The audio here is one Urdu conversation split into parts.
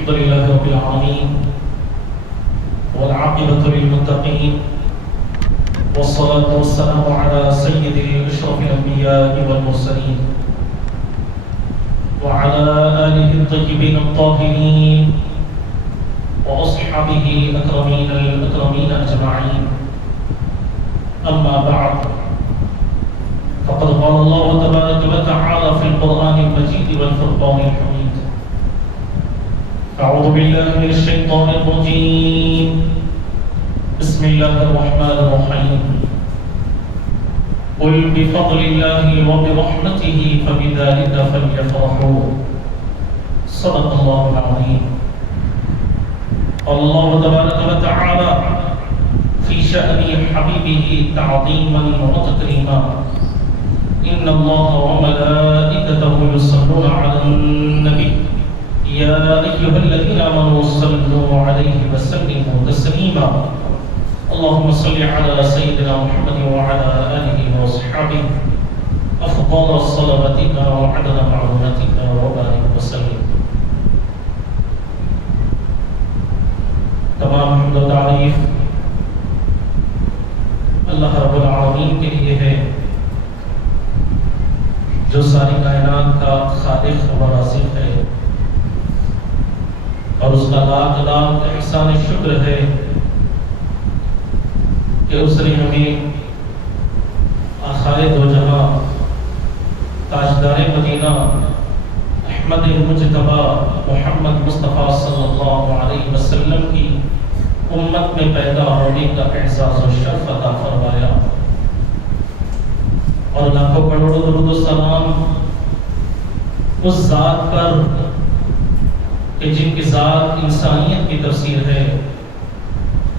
الحمد لله رب العالمين والعاقبة للمتقين والصلاة والسلام على سيد أشرف الأنبياء والمرسلين وعلى آله الطيبين الطاهرين وأصحابه الأكرمين الأكرمين أجمعين. أما بعد، فقد قال الله تبارك وتعالى في القرآن المجيد والفرقان الحميد: أعوذ بالله من الشيطان الرجيم، بسم الله الرحمن الرحيم. قل بفضل الله وبرحمته فبذلك فليفرحوا، صدق الله العظيم. الله تبارك وتعالى في شأن حبيبه تعظيما وتكريما: إن الله وملائكته يصلون على النبي يا أيها الذين آمنوا صلوا عليه وسلموا تسليما. اللهم صل على سيدنا محمد وعلى آله وصحبه أفضل صلواتك وعدد معلوماتك وبارك وسلم. تمام حمد و تعریف اللہ رب العالمین کے لیے ہے، جو ساری کائنات کا خالق و رازق ہے، اور اس کا لاکھ لاکھ احسان شکر ہے کہ اس نے ہمیں آخائے دو جہاں تاجدار مدینہ احمد مجتبی محمد مصطفیٰ صلی اللہ علیہ وسلم کی امت میں پیدا ہونے کا اعزاز و شرف عطا فرمایا، اور لاکھوں کروڑوں درود و سلام اس ذات پر کہ جن کی ذات انسانیت کی تفسیر ہے،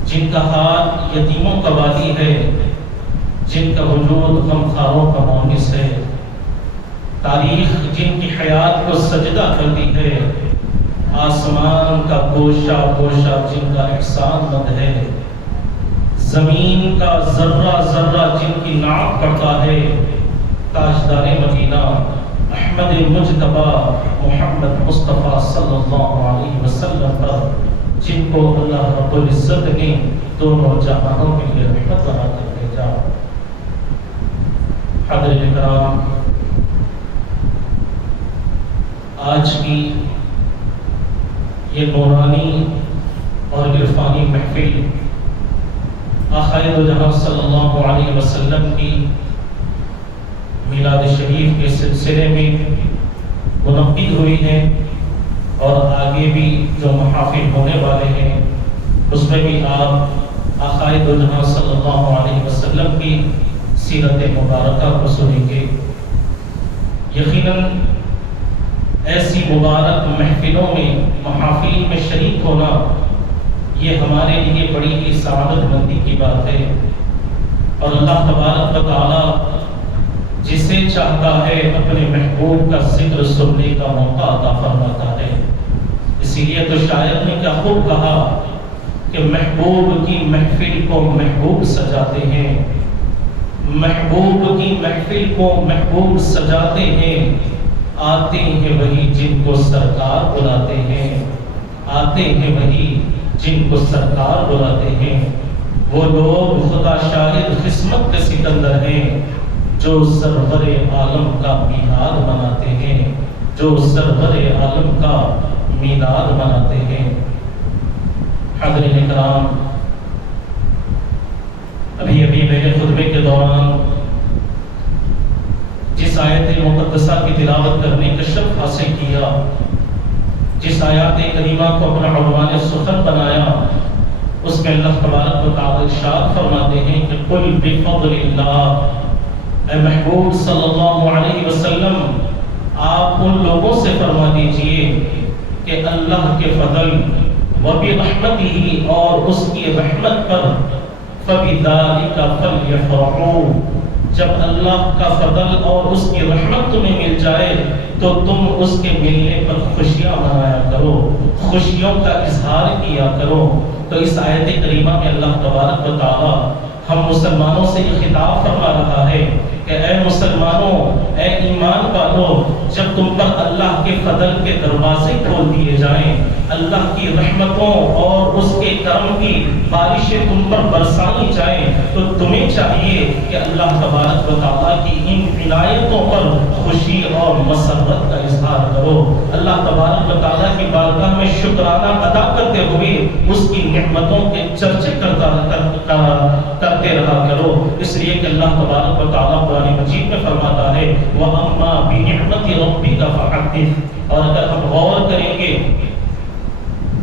جن کا ہاتھ یتیموں کا والی ہے، جن کا وجود غمخواروں کا مونس ہے، تاریخ جن کی حیات کو سجدہ کرتی ہے، آسمان کا گوشہ گوشہ جن کا احسان مند ہے، زمین کا ذرہ ذرہ جن کی نعت پڑتا ہے، تاجدار مدینہ احمد مجتبی محمد مصطفیٰ صلی اللہ علیہ وسلم پر، جن کو اللہ رب العزت نے دونوں جہانوں کے لیے رحمت بنا کر بھیجا۔ حاضرین کرام، آج کی یہ نورانی اور عرفانی محفل آخائے دو جہاں صلی اللہ علیہ وسلم کی میلاد شریف کے سلسلے میں منعقد ہوئی ہے، اور آگے بھی جو محافل ہونے والے ہیں اس میں بھی آپ آخائے دو جہاں صلی اللہ علیہ وسلم کی سیرت مبارکہ کو سنیں گے۔ یقیناً ایسی مبارک محفلوں میں محافل میں شریک ہونا یہ ہمارے لیے بڑی ہی سعادت مندی کی بات ہے، اور اللہ تبارک و تعالی جسے چاہتا ہے اپنے محبوب کا ذکر سننے کا موقع عطا فرماتا ہے۔ اسی لیے تو شاعر نے کیا خوب کہا کہ محبوب کی محفل کو محبوب سجاتے ہیں، محبوب کی محفل کو محبوب سجاتے ہیں، آتے ہیں وہی جن کو سرکار بلاتے ہیں، آتے ہیں وہی جن کو سرکار بلاتے ہیں۔ وہ لوگ خدا شاہد قسمت کے سکندر ہیں، جو سرور عالم کا میلاد مناتے ہیں، جو سرور عالم کا میلاد مناتے ہیں۔ حاضرین کرام، ابھی میرے خطبے کے دوران جس آیت مقدسہ کی تلاوت کرنے کا شرف حاصل کیا، جس آیات کریمہ کو اپنا عنوان سخن بنایا، اس میں اللہ تبارک و تعالی ارشاد فرماتے ہیں کہ قل بفضل اللہ، اے محبوب صلی اللہ علیہ وسلم آپ ان لوگوں سے فرما دیجئے کہ اللہ کے فضل وبرحمتہ اور اس کی رحمت پر فبذالک فلیفرحوا، جب اللہ کا فضل اور اس کی رحمت تمہیں مل جائے تو تم اس کے ملنے پر خوشیاں منایا کرو، خوشیوں کا اظہار کیا کرو۔ تو اس آیت کریمہ میں اللہ تبارک و تعالی ہم مسلمانوں سے یہ خطاب فرما رہا ہے کہ اے مسلمانوں، اے ایمان والو، جب تم پر اللہ کے فضل کے دروازے کھول دیے جائیں، اللہ کی رحمتوں اور اس کے کرم کی بارشیں تم پر برسائی جائیں، تو تمہیں چاہیے کہ اللہ تبارک و تعالیٰ کی ان عنایتوں پر خوشی اور مسرت کا اظہار کرو، اللہ تبارک و تعالیٰ کی بارگاہ میں شکرانہ ادا کرتے ہوئے اس کی نعمتوں کے چرچے کرتے رہا کرو، اس لیے کہ اللہ تبارک و تعالیٰ قرآن مجید میں فرماتا ہے وَأَمَّا بِنِعْمَةِ رَبِّكَ فَحَدِّثْ، اور اگر ہم غور کریں گے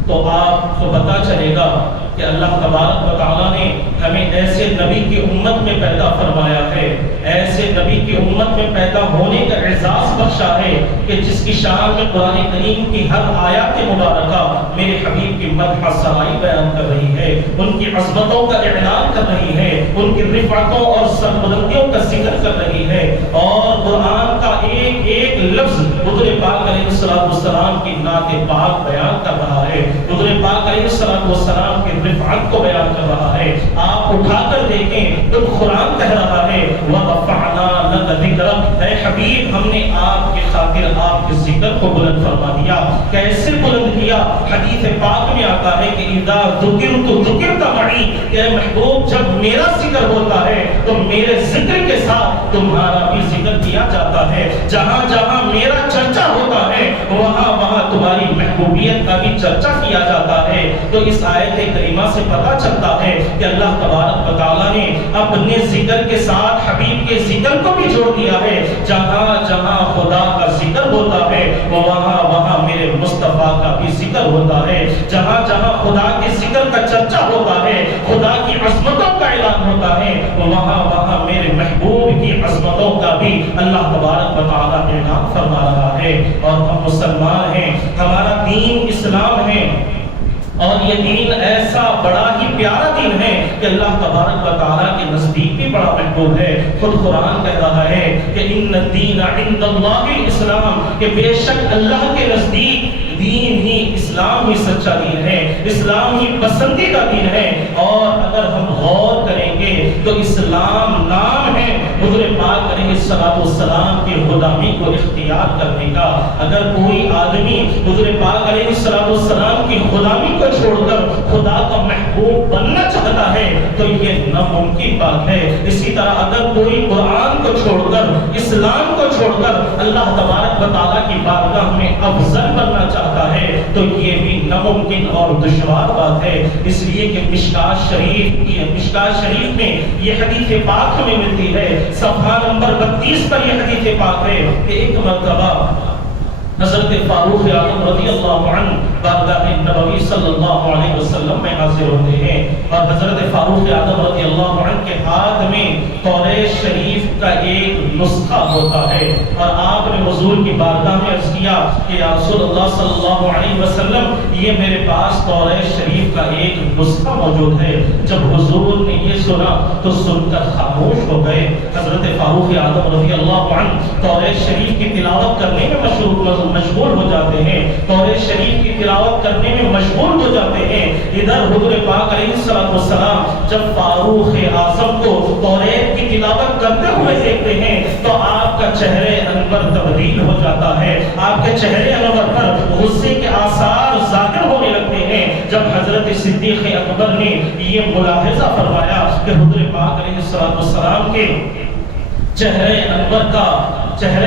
تو آپ کو پتہ چلے گا کہ اللہ تبارک و تعالیٰ نے ہمیں ایسے نبی کی امت میں پیدا فرمایا ہے، ایسے نبی کی امت میں پیدا ہونے کا اعزاز بخشا ہے کہ جس کی شان میں قرآن کریم کی ہر آیات مبارکہ میرے حبیب کی مدح سرائی بیان کر رہی ہے، ان کی عظمتوں کا اعلان کر رہی ہے، ان کی رفعتوں اور سربلندیوں کا ذکر کر رہی ہے، اور قرآن کا ایک ایک لفظ حضور پاک علیہ السلام کی نعت پاک بیان کر رہا ہے، حضور پاک علیہ السلام کی رفعت کو بیان کر رہا ہے۔ آپ اٹھا کر دیکھیں تو قرآن کہہ رہا ہے وَرَفَعْنَا لَكَ ذِكْرَكَ، اے حبیب ہم نے آپ کے خاطر آپ کے ذکر کو بلند فرما دیا۔ کیسے بلند کیا؟ حدیث پاک میں آتا ہے کہ اِذَا ذُكِرْتُ ذُكِرْتَ مَعِي، کہ اے محبوب جب میرا ذکر ہوتا ہے تو میرے ذکر کے ساتھ تمہارا بھی ذکر کیا جاتا ہے، جہاں جہاں میرا چرچا ہوتا ہے وہاں وہاں تمہاری محبوبیت کا بھی چرچا کیا جاتا ہے۔ تو اس آیت کریمہ سے پتہ چلتا ہے کہ اللہ تبارک و تعالیٰ نے اپنے ذکر کے ساتھ حبیب کے ذکر کو بھی جوڑ دیا ہے، جہاں جہاں خدا کا ذکر ہوتا ہے وہاں وہاں میرے مصطفیٰ کا بھی ذکر ہوتا ہے، جہاں جہاں خدا کے ذکر کا چرچا ہوتا ہے، خدا کی عظمتوں کا اعلان ہوتا ہے، وہاں وہاں میرے محبوب کی عظمتوں کا بھی اللہ تبارک و تعالیٰ اعلان فرما رہا ہے۔ اور ہم مسلمان ہیں، ہمارا دین اسلام ہے، اور یہ دین ایسا بڑا ہی پیارا دین ہے کہ اللہ تبارک و تعالیٰ کے نزدیک بھی بڑا محبوب ہے۔ خود قرآن کہہ رہا ہے کہ ان الدین عند اللہ الاسلام، کہ بے شک اللہ کے نزدیک دین ہی اسلام ہی سچا دین ہے، اسلام ہی پسندیدہ دین ہے۔ اور اگر ہم غور کریں گے تو اسلام نام ہے حضور پاک علیہ السلام کی غلامی کو اختیار کرنے کا۔ اگر کوئی آدمی حضور پاک علیہ السلام کی غلامی کو چھوڑ کر خدا کا محبوب بننا چاہتا ہے تو یہ ناممکن بات ہے۔ اسی طرح اگر کوئی قرآن کو چھوڑ کر، اسلام کو چھوڑ کر اللہ تبارک و تعالیٰ کی بارگاہ میں افضل بننا چاہتا ہے تو یہ بھی ناممکن اور دشوار بات ہے۔ اس لیے کہ مشکاۃ شریف میں یہ حدیث پاک ہمیں ملتی ہے، صفحہ نمبر 32 پر یہ حدیث پاک ہے کہ ایک مرتبہ حضرت فاروق اعظم رضی اللہ عنہ بارگاہ نبوی صلی اللہ علیہ وسلم میں حاضر ہوتے ہیں، اور حضرت فاروق اعظم رضی اللہ عنہ کے ہاتھ میں توریت شریف کا ایک نسخہ ہوتا ہے، اور آپ نے حضور کی بارگاہ میں عرض کیا کہ یا رسول اللہ صلی اللہ علیہ وسلم یہ میرے پاس توریت شریف کا ایک نسخہ موجود ہے۔ جب حضور نے یہ سنا تو سن کر خاموش ہو گئے۔ حضرت فاروق اعظم رضی اللہ عنہ توریت شریف کی تلاوت کرنے میں مشغول ہو جاتے ہیں، توریت شریف کی تلاوت کرنے میں مشغول ہو جاتے ہیں۔ ادھر حضور پاک علیہ السلام جب فاروق اعظم کو توریت کی تلاوت کرتے ہوئے دیکھتے ہیں تو آپ کا چہرے انور تبدیل ہو جاتا ہے، آپ کے چہرے انور پر غصے کے آثار ظاہر ہونے لگتے ہیں۔ جب حضرت صدیق اکبر نے یہ ملاحظہ فرمایا کہ حضور پاک علیہ السلام کے چہرے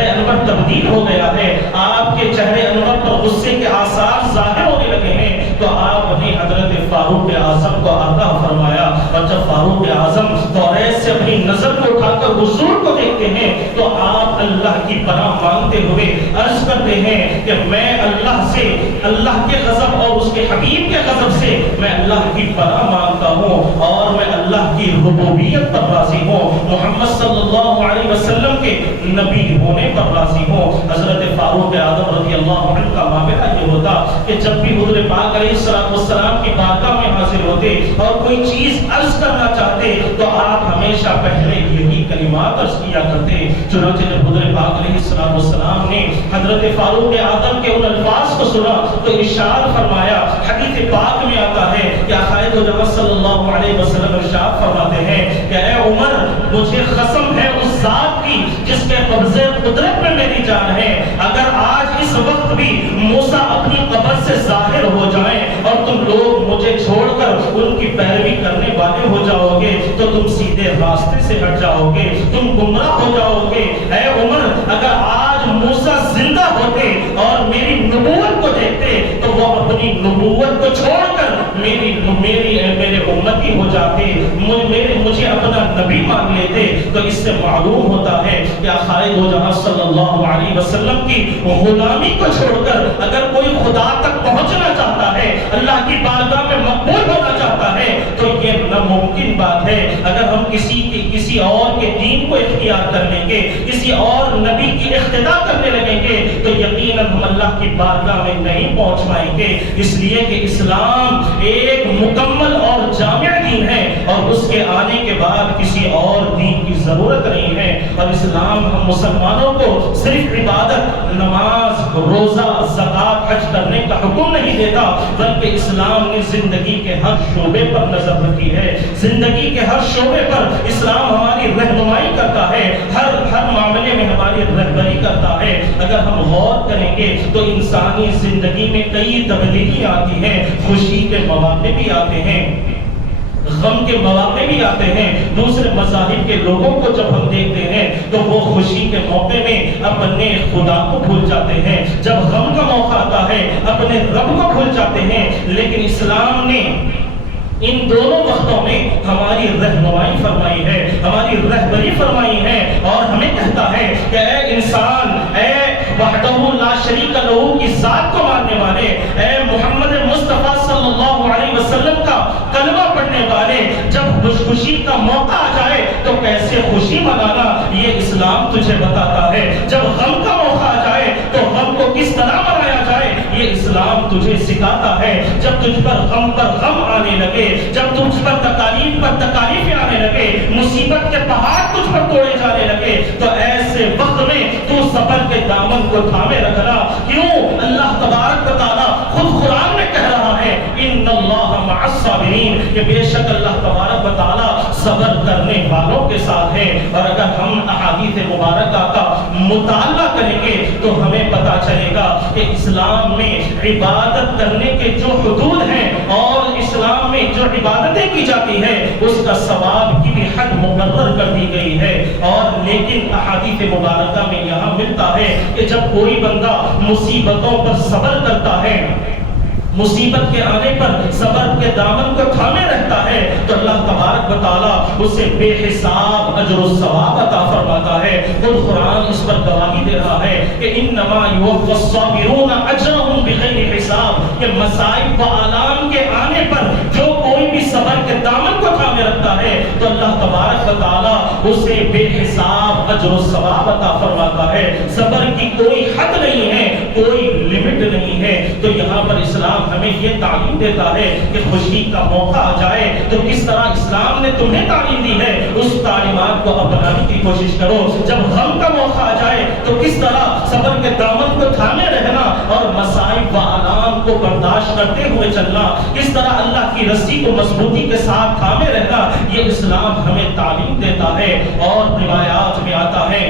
انور تبدیل ہو گیا ہے، آپ کے چہرے انور پر غصے کے آثار ظاہر ہونے لگے ہیں، تو آپ نے حضرت فاروق اعظم کو آگاہ فرمایا، اور جب فاروق اعظم توریت سے اپنی نظر کو اٹھا کر حضور کو دیکھتے ہیں تو آپ اللہ کی پناہ مانگتے ہوئے عرض کرتے ہیں کہ میں اللہ سے، اللہ کے غضب اور اس کے حبیب کے غضب سے میں اللہ کی پناہ مانگتا ہوں، اور میں اللہ کی ربوبیت پر راضی ہوں، محمد صلی اللہ علیہ وسلم کے نبی ہونے پر راضی ہوں۔ حضرت فاروق اعظم رضی اللہ عنہ کا معاملہ یہ ہوتا کہ جب بھی حضور پاک علیہ السلام کی بارگاہ میں حاضر ہوتے اور کوئی چیز عرض کرنا چاہتے تو آپ ہمیشہ پہلے یہی کلمات عرض کیا کرتے۔ چنانچہ جب حضور پاک علیہ السلام نے حضرت فاروق اعظم کے ان الفاظ کو سنا تو ارشاد فرمایا حدیث پاک میں آتا ہے کہ عقائد و جماعت صلی اللہ علیہ وسلم ارشاد فرماتے ہیں کہ اے عمر مجھے قسم ہے اس ذات کی جس کے قبضے قدرت میں میری جان ہے، اگر آج اس وقت بھی موسیٰ اپنی قبر سے ظاہر ہو جائیں اور تم لوگ مجھے چھوڑ کر ان کی پیروی کرنے والے ہو جاؤ گے تو تم سیدھے راستے سے ہٹ جاؤ گے، تم گمراہ ہو جاؤ گے۔ اے عمر اگر آج موسیٰ زندہ ہوتے اور میری نبوت کو دیکھتے تو وہ اپنی نبوت کو چھوڑ کر میرے امتی ہو جاتے، مجھے اپنا نبی مان لیتے۔ تو اس سے معلوم ہوتا ہے کہ عقائد و جماعت صلی اللہ علیہ وسلم کی غلامی کو چھوڑ کر اگر کوئی خدا تک پہنچنا چاہتا ہے، اللہ کی بارگاہ میں مقبول ہونا چاہتا ہے تو یہ ناممکن بات ہے۔ اگر ہم کسی اور کے دین کو اختیار کر لیں گے، کسی اور نبی کی اقتدا کرنے لگیں گے تو یقیناً ہم اللہ کی بارگاہ میں نہیں پہنچ پائیں گے، اس لیے کہ اسلام ایک مکمل اور جامع دین ہے اور اس کے آنے کے بعد کسی اور دین کی ضرورت نہیں ہے۔ اور اسلام ہم مسلمانوں کو صرف عبادت، نماز، روزہ، زکوٰۃ، حج کرنے کا حکم نہیں دیتا، بلکہ اسلام نے زندگی کے ہر شعبے پر نظر رکھی ہے۔ زندگی کے ہر شعبے پر اسلام ہماری رہنمائی کرتا ہے، ہر معاملے میں ہماری رہبری کرتا ہے۔ اگر ہم غور کریں گے تو انسانی زندگی میں کئی تبدیلیاں آتی ہیں، خوشی کے مواقع بھی آتے ہیں، غم کے مواقع بھی آتے ہیں۔ دوسرے مذاہب کے لوگوں کو جب ہم دیکھتے ہیں تو وہ خوشی کے موقع میں اپنے خدا کو بھول جاتے ہیں، جب غم کا موقع آتا ہے اپنے رب کو بھول جاتے ہیں۔ لیکن اسلام نے ان دونوں وقتوں میں ہماری رہنمائی فرمائی ہے، ہماری رہبری فرمائی ہے اور ہمیں کہتا ہے کہ اے انسان، اے وحدہ لا شریک لہ کی ذات کو ماننے والے، اے محمد مصطفیٰ صلی اللہ علیہ وسلم کا کلمہ پڑھنے والے، جب خوشی کا موقع آ جائے تو کیسے خوشی منانا یہ اسلام تجھے بتاتا ہے، جب غم کا موقع آ جائے تو غم کو کس طرح منایا جائے یہ اسلام تجھے سکھاتا ہے۔ جب تجھ پر غم آنے لگے، جب تجھ پر تکالیفیں آنے لگے، مصیبت کے پہاڑ تجھ پر توڑے جانے لگے تو ایسے وقت میں تو صبر کے دامن کو تھامے رکھنا۔ کیوں؟ اللہ تبارک و تعالیٰ خود قرآن میں کہہ رہا ہے ان اللہ مع الصابرین، کہ بے شک اللہ تبارک و تعالیٰ صبر کرنے والوں کے ساتھ ہے۔ اور اگر ہم احادیث مبارکہ کا مطالعہ کریں گے تو ہمیں پتہ چلے گا کہ اسلام میں عبادت کرنے کے جو حدود ہیں اور اسلام میں جو عبادتیں کی جاتی ہے اس کا ثواب کی بھی حد مقرر کر دی گئی ہے۔ اور لیکن احادیث مبارکہ میں یہاں ملتا ہے کہ جب کوئی بندہ مصیبتوں پر صبر کرتا ہے، مصیبت کے آنے پر صبر کے دامن کو تھامے رہتا ہے تو اللہ تبارک و تعالیٰ اسے بے حساب اجر و ثواب عطا فرماتا ہے۔ خود قرآن اس پر گواہی دے رہا ہے کہ انما یوفی الصابرون اجرهم بغیر حساب، کہ مصائب و آلام کے آنے پر جو کوئی بھی صبر کے دامن کو تھامے رکھتا ہے تو اللہ تبارک و تعالیٰ اسے بے حساب اجر و ثواب عطا فرماتا ہے۔ صبر کی کوئی حد نہیں ہے، کوئی لمٹ نہیں ہے۔ تو یہاں پر اسلام ہمیں یہ تعلیم دیتا ہے کہ خوشی کا موقع آ جائے تو کس طرح اسلام نے تمہیں تعلیم دی ہے اس تعلیمات کو اپنانے کی کوشش کرو۔ جب غم کا موقع آ جائے تو کس طرح صبر کے دامن کو تھامے رہنا اور مصائب و آلام کو برداشت کرتے ہوئے چلنا، کس طرح اللہ کی رسی کو مضبوطی کے ساتھ تھامے رہنا، یہ اسلام ہمیں تعلیم دیتا ہے۔ اور روایات میں آتا ہے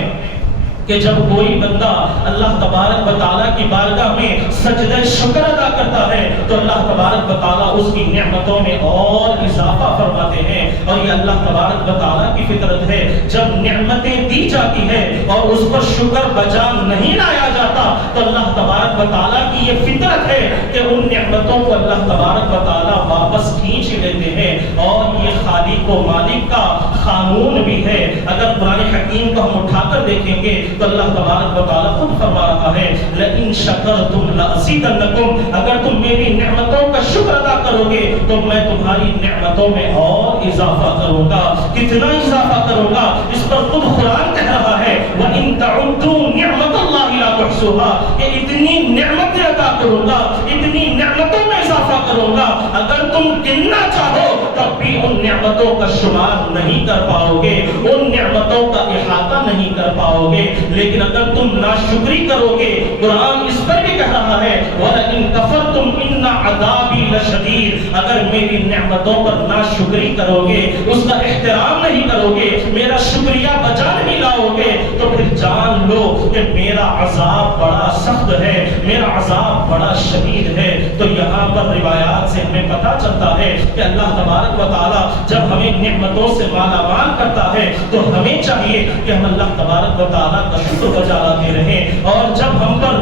کہ جب کوئی بندہ اللہ تبارک و تعالیٰ کی بارگاہ میں سجدہ شکر ادا کرتا ہے تو اللہ تبارک و تعالیٰ اس کی نعمتوں میں اور اضافہ فرماتے ہیں۔ اور یہ اللہ تبارک و تعالیٰ کی فطرت ہے، جب نعمتیں دی جاتی ہے اور اس پر شکر بجا نہیں لایا جاتا تو اللہ تبارک و تعالیٰ کی یہ فطرت ہے کہ ان نعمتوں کو اللہ تبارک و تعالیٰ واپس کھینچ لیتے ہیں۔ اور یہ خالق و مالک کا قانون بھی ہے۔ اگر قرآن حکیم کو ہم اٹھا کر دیکھیں گے تو اللہ تبارک و تعالیٰ خود فرما رہا ہے لئن شکرتم لأزیدنکم، اگر تم میری نعمتوں کا شکر ادا کرو گے تو میں تمہاری نعمتوں میں اور اضافہ کروں گا۔ کتنا اضافہ کروں گا اس پر خود قرآن کہہ رہا ہے وَإِن تَعُدُّوا نِعْمَتَ اللَّهِ لَا تُحْصُوهَا، کہ اتنی نعمتیں عطا کروں گا، اتنی نعمتوں میں اضافہ کروں گا، اگر تم گننا چاہو تب بھی ان نعمتوں کا شمار نہیں کر پاؤ گے، ان نعمتوں کا احاطہ نہیں کر پاؤ گے۔ لیکن اگر تم ناشکری کرو گے، قرآن اس پر بھی کہہ رہا ہے وَلَئِن كَفَرْتُمْ إِنَّ عَذَابِي لشدید، اگر میری نعمتوں پر ناشکری کرو گے، اس کا احترام نہیں کرو گے، میرا شکریہ بجا نہیں لاؤ گے، تو پھر جان لو کہ میرا عذاب بڑا سخت ہے، میرا عذاب بڑا شدید ہے۔ تو یہاں پر روایات سے ہمیں پتہ چلتا ہے کہ اللہ تبارک و تعالیٰ جب ہمیں نعمتوں سے مالا مال کرتا ہے تو ہمیں چاہیے کہ ہم اللہ تبارک و تعالیٰ کا شکر بجا لاتے رہیں، اور جب ہم پر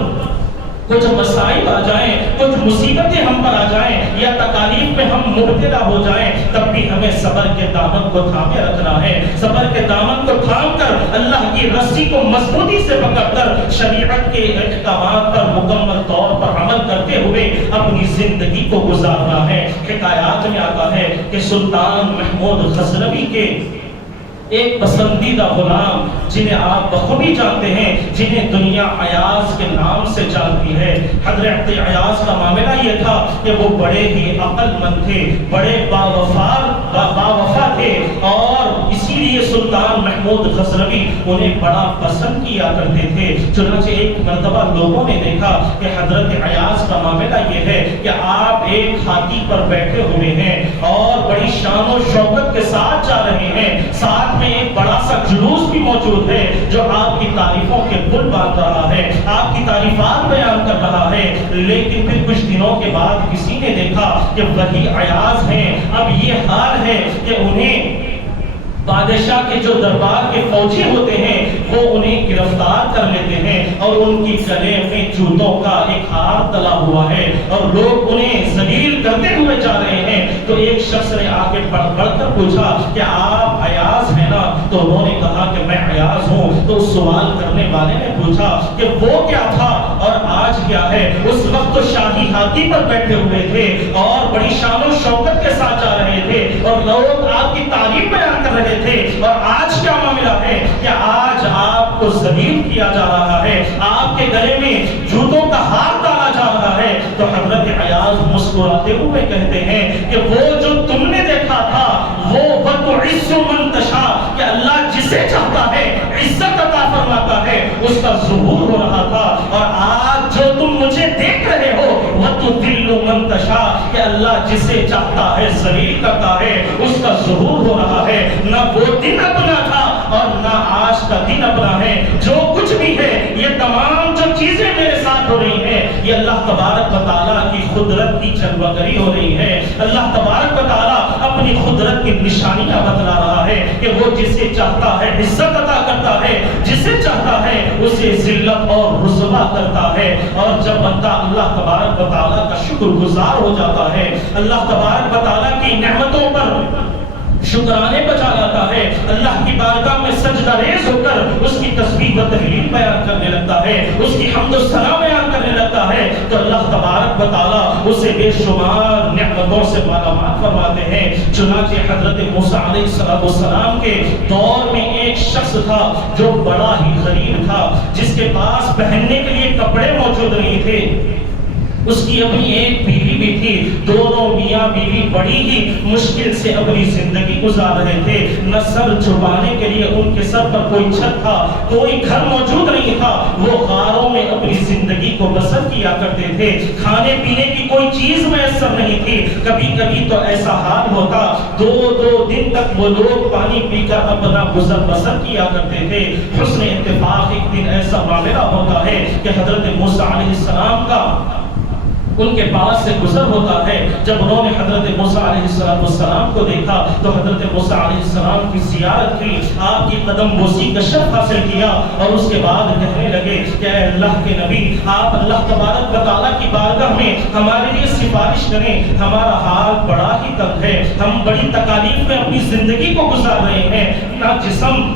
کچھ مسائل آ جائیں، کچھ مصیبتیں ہم پر آ جائیں یا تکالیف میں ہم مبتلا ہو جائیں، تب بھی ہمیں صبر کے دامن کو تھامے رکھنا ہے، صبر کے دامن کو تھام کر اللہ کی رسی کو مضبوطی سے پکڑ کر شریعت کے احکامات پر مکمل طور پر عمل کرتے ہوئے اپنی زندگی کو گزارنا ہے۔ حکایات میں آتا ہے کہ سلطان محمود غزنوی کے ایک پسندیدہ غلام جنہیں آپ بخوبی جانتے ہیں، جنہیں دنیا ایاز کے نام سے جانتی ہے، حضرت ایاز کا معاملہ یہ تھا کہ وہ بڑے ہی عقل مند تھے، بڑے باوفا تھے، اور اسی لیے سلطان محمود غزنوی انہیں بڑا پسند کیا کرتے تھے۔ چنانچہ ایک مرتبہ لوگوں نے دیکھا کہ حضرت ایاز کا معاملہ یہ ہے کہ آپ ایک ہاتھی پر بیٹھے ہوئے ہیں اور بڑی شان و شوکت کے ساتھ جا رہے ہیں، ساتھ میں ایک بڑا سا جلوس بھی موجود ہے جو آپ کی تعریفوں کے پل باندھ رہا ہے، آپ کی تعریفات بیان کر رہا ہے۔ لیکن پھر کچھ دنوں کے بعد کسی نے دیکھا کہ وہی ایاز ہیں، اب یہ حال ہے کہ انہیں بادشاہ کے جو دربار کے فوجی ہوتے ہیں وہ انہیں گرفتار کر لیتے ہیں اور ان کی گلے میں جوتوں کا ایک ہار تلا ہوا ہے اور لوگ انہیں ذلیل کرتے ہوئے جا رہے ہیں۔ تو ایک شخص نے آگے بڑھ کر پوچھا کہ آپ ایاز ہیں نا؟ تو انہوں نے کہا کہ میں ایاز ہوں۔ تو سوال کرنے والے نے پوچھا کہ وہ کیا تھا اور آج کیا ہے؟ اس وقت تو شاہی ہاتھی پر بیٹھے ہوئے تھے اور بڑی شان و شوکت کے ساتھ جا رہے تھے اور لوگ آپ کی تعریف بیان کر رہے تھے، اور آج کیا معاملہ ہے کہ آج آپ کو ذلیل کیا جا رہا ہے، آپ کے گلے میں جوتوں کا ہار ڈالا جا رہا ہے۔ تو حضرت ایاز مسکراتے ہوئے کہتے ہیں کہ وہ جو تم نے دیکھا تھا وہ وَتُعِزُّ مَن تَشَاءُ، کہ اللہ جسے چاہتا ہے عزت عطا فرماتا ہے، اس کا ظہور ہو رہا تھا، اور آج جو تم مجھے دیکھ رہے ہو وَتُذِلُّ مَن تَشَاءُ، کہ اللہ جسے چاہتا ہے ذلیل کرتا ہے، اس کا ظہور ہو رہا ہے۔ نہ وہ دن اپنا تھا اور نہ آج کا دن اپنا ہے، جو کچھ بھی ہے یہ تمام جو چیزیں میرے ساتھ ہو رہی ہیں یہ اللہ تبارک و تعالیٰ کی قدرت کی جلوگری ہو رہی ہے۔ اللہ تبارک و تعالیٰ اپنی قدرت کی نشانیاں بتلا رہا ہے کہ وہ جسے چاہتا ہے عزت عطا کرتا ہے، جسے چاہتا ہے اسے ذلت اور رسوا کرتا ہے۔ اور جب بندہ اللہ تبارک و تعالیٰ کا شکر گزار ہو جاتا ہے، اللہ تبارک و تعالیٰ کی نعمتوں پر شکرانے بجا لاتا ہے، اللہ کی بارگاہ میں سجدہ ریز ہو کر اس کی تسبیح و تحلیل بیان کرنے لگتا ہے، اس کی حمد و ثنا بیان کرنے لگتا ہے، تو اللہ تبارک و تعالیٰ اسے بے شمار نعمتوں سے مالا مال فرماتے ہیں۔ چنانچہ حضرت موسیٰ علیہ السلام کے دور میں ایک شخص تھا جو بڑا ہی غریب تھا، جس کے پاس پہننے کے لیے کپڑے موجود نہیں تھے، اس کی اپنی ایک بیوی بھی تھی، دونوں میاں بیوی بڑی ہی مشکل سے اپنی زندگی گزار رہے تھے، نہ سر چھپانے کے لیے ان کے سر پر کوئی چھت تھا، کوئی گھر موجود نہیں تھا، وہ غاروں میں اپنی زندگی کو بسر کیا کرتے تھے، کھانے پینے کی کوئی چیز میسر نہیں تھی، کبھی کبھی تو ایسا حال ہوتا دو دن تک وہ لوگ پانی پی کر اپنا گزر بسر کیا کرتے تھے۔ حسن اتفاق ایک دن ایسا معاملہ ہوتا ہے کہ حضرت موسیٰ علیہ السلام کا ان کے پاس سے گزر ہوتا ہے۔ جب انہوں نے حضرت موسیٰ علیہ السلام کو دیکھا تو حضرت موسیٰ علیہ السلام کی زیارت کی، آپ کی قدم بوسی کا شرف حاصل کیا، اور اس کے بعد کہنے لگے کہ اے اللہ کے نبی، آپ اللہ تبارک و تعالیٰ کی بارگاہ میں ہمارے لیے سفارش کریں، ہمارا حال بڑا ہی تنگ ہے، ہم بڑی تکالیف میں اپنی زندگی کو گزار رہے ہیں، نہ جسم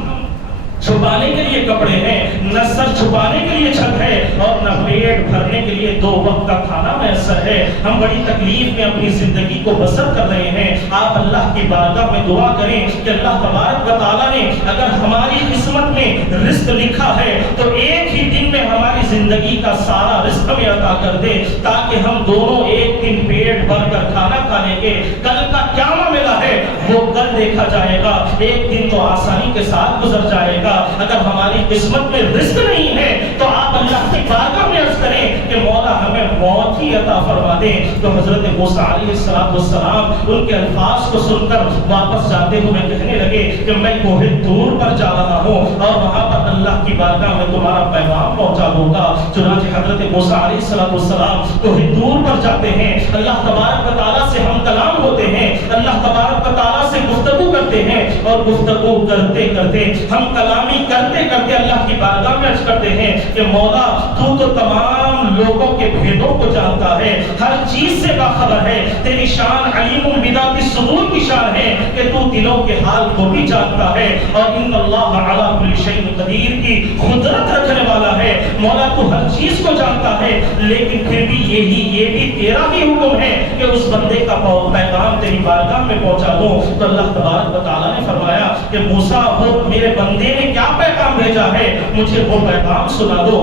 چھپانے کے لیے کپڑے ہیں، نہ سر چھپانے کے لیے چھت ہے، اور نہ پیٹ بھرنے کے لیے 2 وقت کا کھانا میسر ہے، ہم بڑی تکلیف میں اپنی زندگی کو بسر کر رہے ہیں۔ آپ اللہ کی بارگاہ میں دعا کریں کہ اللہ تبارک و تعالیٰ نے اگر ہماری قسمت میں رزق لکھا ہے تو ایک ہی دن میں ہماری زندگی کا سارا رزق ہمیں عطا کر دے، تاکہ ہم دونوں ایک دن پیٹ بھر کر کھانا کھا لیں گے۔ کل کا کیا معاملہ ہے وہ کل دیکھا جائے گا، ایک دن تو آسانی کے ساتھ گزر جائے گا۔ اگر ہماری قسمت میں رزق نہیں ہے تو آپ اللہ کی بارگاہ میں عرض کریں کہ مولا ہمیں موت ہی عطا فرما دے۔ تو حضرت موسیٰ علیہ السلام ان کے الفاظ کو سن کر واپس جاتے ہوئے کہنے لگے کہ میں کوہ طور پر جا رہا ہوں اور وہاں پر اللہ کی بارگاہ میں تمہارا پیغام پہنچا دوں گا۔ چنانچہ حضرت موسیٰ علیہ السلام کوہ طور پر جاتے ہیں، اللہ تبارک و تعالیٰ سے ہم کلام ہوتے ہیں، اللہ تبارک و تعالیٰ سے گفتگو کرتے ہیں، اور گفتگو کرتے کرتے ہم کلامی کرتے کرتے اللہ کی بارگاہ میں عرض کرتے ہیں کہ مولا تو تمام لوگوں کے بھیدوں کو جانتا ہے، ہر چیز سے باخبر ہے، تیری شان علیم بذات الصدور کی شان ہے کہ تو دلوں کے حال کو بھی جانتا ہے، اور ان اللہ علی کل شیء قدیر کی قدرت رکھنے والا ہے۔ مولا تو ہر چیز کو جانتا ہے، لیکن پھر بھی یہ بھی تیرا ہی حکم ہے کہ اس بندے کا پیغام تیری بارگاہ میں پہنچا دوں۔ تو اللہ تبارک و تعالیٰ نے فرمایا کہ موسیٰ وہ میرے بندے نے کیا پیغام بھیجا ہے، مجھے وہ پیغام سنا دو۔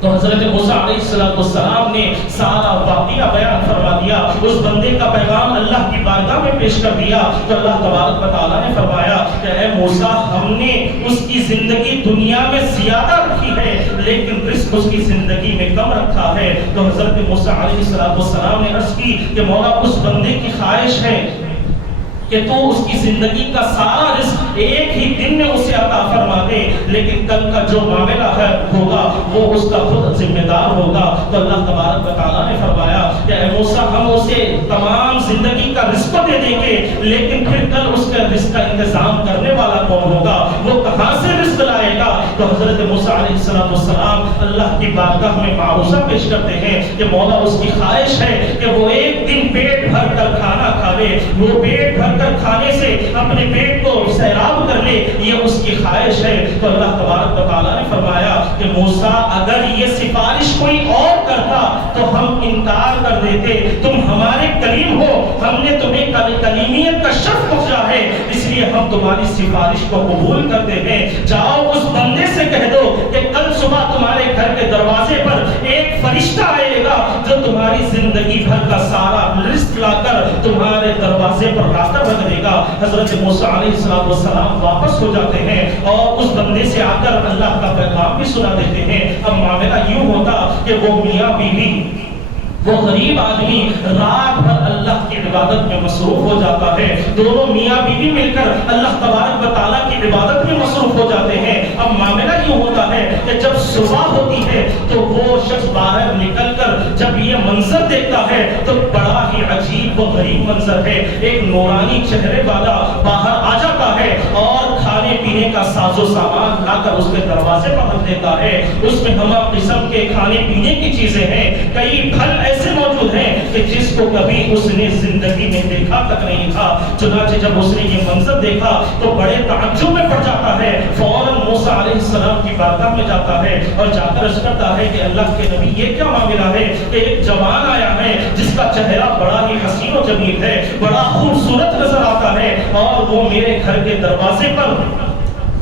تو حضرت موسیٰ علیہ السلام نے سارا واقعہ بیان فرما دیا، اس بندے کا پیغام اللہ کی بارگاہ میں پیش کر دیا۔ تو اللہ تبارک و تعالیٰ نے فرمایا کہ اے موسیٰ ہم نے اس کی زندگی دنیا میں زیادہ رکھی ہے لیکن رزق اس کی زندگی میں کم رکھا ہے۔ تو حضرت موسیٰ علیہ السلام نے عرض کی کہ مولا اس بندے کی خواہش ہے کہ تو اس کی زندگی کا سارا رزق ایک ہی دن میں اسے عطا فرما دے، لیکن کل کا جو معاملہ ہوگا وہ اس کا خود ذمہ دار ہوگا۔ تو اللہ تبارک و تعالیٰ نے فرمایا کہ اے موسیٰ ہم اسے تمام زندگی کا رزق دے دیں گے، لیکن پھر کل اس کا رزق کا انتظام کرنے والا کون ہوگا، وہ کہاں سے رزق لائے گا۔ تو حضرت موسیٰ علیہ السلام اللہ کی بارگاہ میں معروضہ پیش کرتے ہیں کہ مولا اس کی خواہش ہے کہ وہ ایک دن پیٹ بھر کر کھانا کھا لے، وہ پیٹ بھر کھانے سے اپنے پیٹ کو سیراب کر لے، یہ اس کی خواہش ہے۔ تو اللہ تبارک و تعالیٰ نے فرمایا کہ موسیٰ اگر یہ سفارش کوئی اور کرتا تو ہم انکار کر دیتے، تم ہمارے کلیم ہو، ہم نے تمہیں کلیمیت کا شرف بخشا ہے، اس لیے ہم تمہاری سفارش کو قبول کرتے ہیں۔ جاؤ اس بندے سے کہہ دو کہ کل صبح تمہارے گھر کے دروازے پر ایک فرشتہ آئے گا جو تمہاری زندگی بھر کا سارا رزق لا کر تمہارے دروازے پر راستہ رکھ دے گا۔ حضرت موسیٰ علیہ السلام واپس ہو جاتے ہیں اور اس بندے سے آ کر اللہ کا پیغام بھی سنا دیتے ہیں۔ اب معاملہ یوں ہوتا کہ وہ میاں بیوی، وہ غریب آدمی رات بھر اللہ کی عبادت میں مصروف ہو جاتا ہے، دونوں میاں بیوی مل کر اللہ تبارک و تعالیٰ کی عبادت میں مصروف ہو جاتے ہیں۔ اب معاملہ یوں ہوتا ہے کہ جب صبح ہوتی ہے تو وہ شخص باہر نکل کر جب یہ منظر دیکھتا ہے تو بڑا ہی عجیب و غریب منظر ہے، ایک نورانی چہرے والا باہر آ جاتا ہے اور کھانے پینے کا ساز و سامان لا کر اس کے دروازے پر رکھ دیتا ہے۔ اس میں ہمہ قسم کے کھانے پینے کی چیزیں ہیں، کئی پھل ایسے موجود ہیں کہ جس کو کبھی اس نے زندگی میں دیکھا تک نہیں تھا۔ چنانچہ جب اس نے یہ منظر دیکھا تو بڑے تعجب میں پڑ جاتا ہے، فوراً موسیٰ علیہ السلام کی بارگاہ میں جاتا ہے اور جا کر عرض کرتا ہے کہ اللہ کے نبی یہ کیا معاملہ ہے کہ ایک جوان آیا ہے جس کا چہرہ بڑا ہی حسین و جمیل ہے، بڑا خوبصورت نظر آتا ہے، اور وہ میرے گھر کے دروازے پر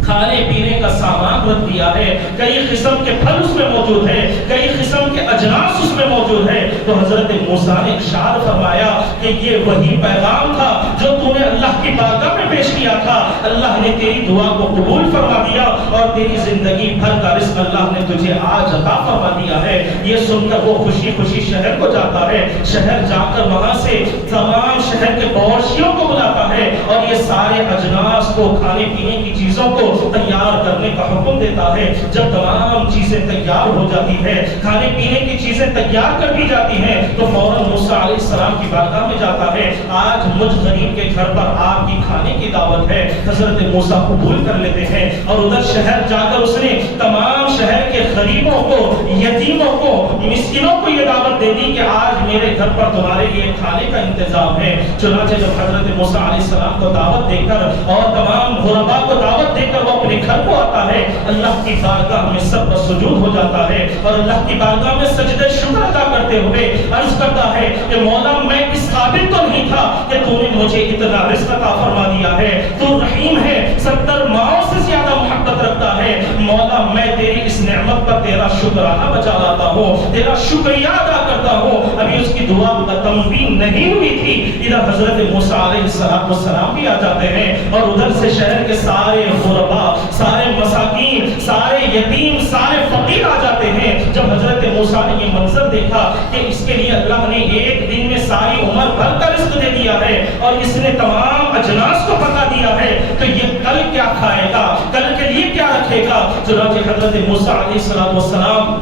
کھانے پینے کا سامان رکھ دیا ہے، کئی قسم کے پھل اس میں موجود ہیں، کئی قسم کے اجناس اس میں موجود ہیں۔ تو حضرت موسیٰ نے ارشاد فرمایا کہ یہ وہی پیغام تھا جو تو نے اللہ کی بارگاہ میں پیش کیا تھا، اللہ نے تیری دعا کو قبول فرما دیا اور تیری زندگی بھر کا رزق اللہ نے تجھے آج عطا فرما دیا ہے۔ یہ سن کر وہ خوشی خوشی شہر کو جاتا ہے، شہر جا کر وہاں سے تمام شہر کے باورچیوں کو بلاتا ہے اور یہ سارے اجناس کو، کھانے پینے کی چیزوں کو تیار کرنے کا حکم دیتا ہے۔ جب تمام چیزیں تیار ہو جاتی ہے، کھانے پینے کی چیزیں تیار کر دی جاتی ہیں، تو فوراً موسیٰ علیہ السلام کی بارگاہ میں جاتا ہے، آج مجھ غریب کے گھر پر آپ کی کھانے کی دعوت ہے۔ حضرت موسیٰ قبول کر لیتے ہیں اور ادھر شہر جا کر اس نے تمام شہر کے غریبوں کو، یتیموں کو، مسکینوں کو یہ دعوت دے دی کہ آج میرے گھر پر تمہارے لیے کھانے کا انتظام ہے۔ چنانچہ جب حضرت موسیٰ علیہ السلام کو دعوت دے کر اور تمام غرباء کو دعوت دے کر وہ اپنے گھر کو آتا ہے، اللہ کی بارگاہ میں سب سجود ہو جاتا ہے اور اللہ کی بارگاہ میں سجدہ شکر ادا کرتے ہوئے عرض کرتا ہے کہ مولا میں اس قابل تو نہیں تھا کہ تو نے مجھے اتنا رزق عطا فرما دیا ہے، تو رحیم ہے، 70 ماؤں سے زیادہ محبت رکھتا ہے، مولا میں تیری اس نعمت نعمت پر تیرا شکرانہ بجا لاتا ہوں، تیرا شکریہ ادا کرتا ہوں۔ ابھی اس کی دعا ختم بھی نہیں ہوئی تھی، ادھر حضرت موسیٰ علیہ السلام بھی آ جاتے ہیں اور ادھر سے شہر کے سارے غربا، سارے مساکین، سارے یتیم، سارے فقیر آ جاتے ہیں۔ جب حضرت موسیٰ نے یہ منظر دیکھا کہ اس کے لیے اللہ نے ایک دن میں ساری عمر بھر کا رزق دے دیا ہے اور اس نے تمام اجناس کو پکا دیا ہے، تو یہ کل کیا کھائے گا، کل کے لیے کیا رکھے گا؟ چنانچہ حضرت موسیٰ علیہ السلام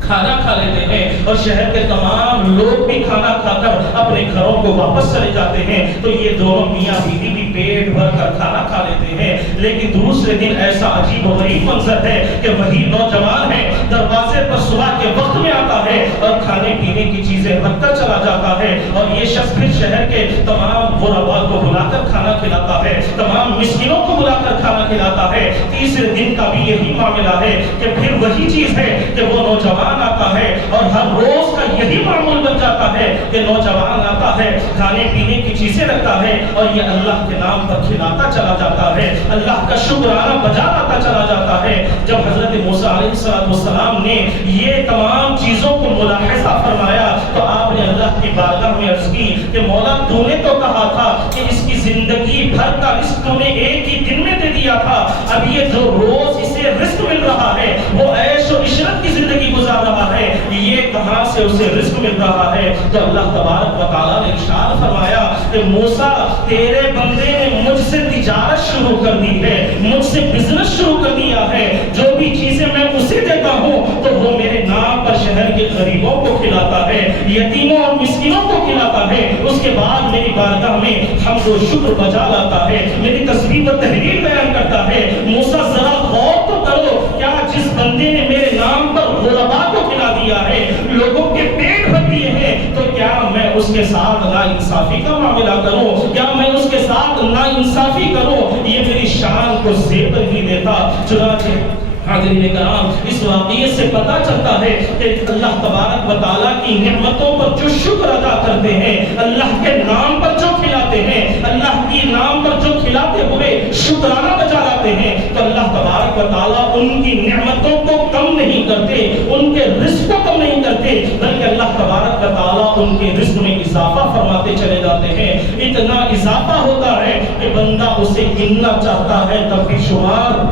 کھانا کھا لیتے ہیں اور شہر کے تمام لوگ بھی کھانا کھا کر اپنے گھروں کو واپس چلے جاتے ہیں، تو یہ دونوں میاں بیوی بھی پیٹ بھر کر کھانا کھا لیتے ہیں۔ لیکن دوسرے دن ایسا عجیب و غریب منظر ہے کہ وہی نوجوان ہے دروازے پر صبح کے وقت میں آتا ہے اور کھانے پینے کی چیزیں رکھ کر چلا جاتا ہے، اور یہ شخص پھر شہر کے تمام غربا کو بلا کر کھانا کھلاتا ہے، تمام مسکینوں کو بلا کر کھانا کھلاتا ہے۔ تیسرے دن کا بھی یہی معاملہ ہے کہ پھر وہی چیز ہے کہ وہ نوجوان آتا ہے اور ہر روز کا یہی معمول بن جاتا ہے کہ نوجوان آتا ہے، کھانے پینے کی چیزیں رکھتا ہے اور یہ اللہ کے نام پر کھلاتا چلا جاتا ہے، اللہ کا شکرانہ بجا لاتا چلا جاتا ہے۔ جب حضرت موسیٰ علیہ السلام نے یہ تمام چیزوں کو ملاحظہ فرمایا تو آپ نے اللہ کی بارگاہ میں عرض کی کہ مولا تو نے تو کہا تھا کہ اس کی زندگی بھر کا رزق تو نے ایک ہی دن میں دے دیا تھا، اب یہ جو روز اسے رزق مل رہا ہے وہ عیش و عشرت کی زندگی گزار رہا ہے، یہ کہاں سے اسے رزق مل رہا ہے؟ تو اللہ تبارک و تعالیٰ نے ارشاد فرمایا کہ موسیٰ تیرے بندے نے مجھ سے تجارت شروع کر دی ہے، مجھ سے بزنس شروع کر دیا ہے، جو بھی چیزیں میں اسے دیتا ہوں تو وہ میرے نام پر شہر کے غریبوں کو کھلاتا ہے، یتیموں اور مسکینوں کو کھلاتا ہے، اس کے بعد میری بارگاہ میں حمد و شکر بجا لاتا ہے، میری تسبیح و تحلیل بیان کرتا ہے۔ موسیٰ ذرا غور تو کرو، کیا جس بندے نے میرے نام پر غربا کو کھلا دیا ہے، لوگوں کے پیٹ بھر دیے ہیں، تو کیا میں اس کے ساتھ ناانصافی کا معاملہ کروں؟ کیا میں اس کے ساتھ ناانصافی کروں؟ یہ میری شان کو زیور ہی دیتا۔ چنانچہ حاضرین کرام، اس واقعے سے پتہ چلتا ہے کہ اللہ تبارک و تعالیٰ کی نعمتوں پر جو شکر ادا کرتے ہیں، اللہ کے نام پر جو کھلاتے ہیں، اللہ کی نام پر جو کھلاتے ہوئے شکرانہ بجا لاتے ہیں، تو اللہ تبارک و تعالیٰ ان کی نعمتوں کو کم نہیں کرتے، ان کے رزق کو کم نہیں کرتے، بلکہ اللہ تبارک و تعالیٰ ان کے رزق میں اضافہ فرماتے چلے جاتے ہیں۔ اتنا اضافہ ہوتا ہے کہ بندہ اسے گننا چاہتا ہے تب بھی شمار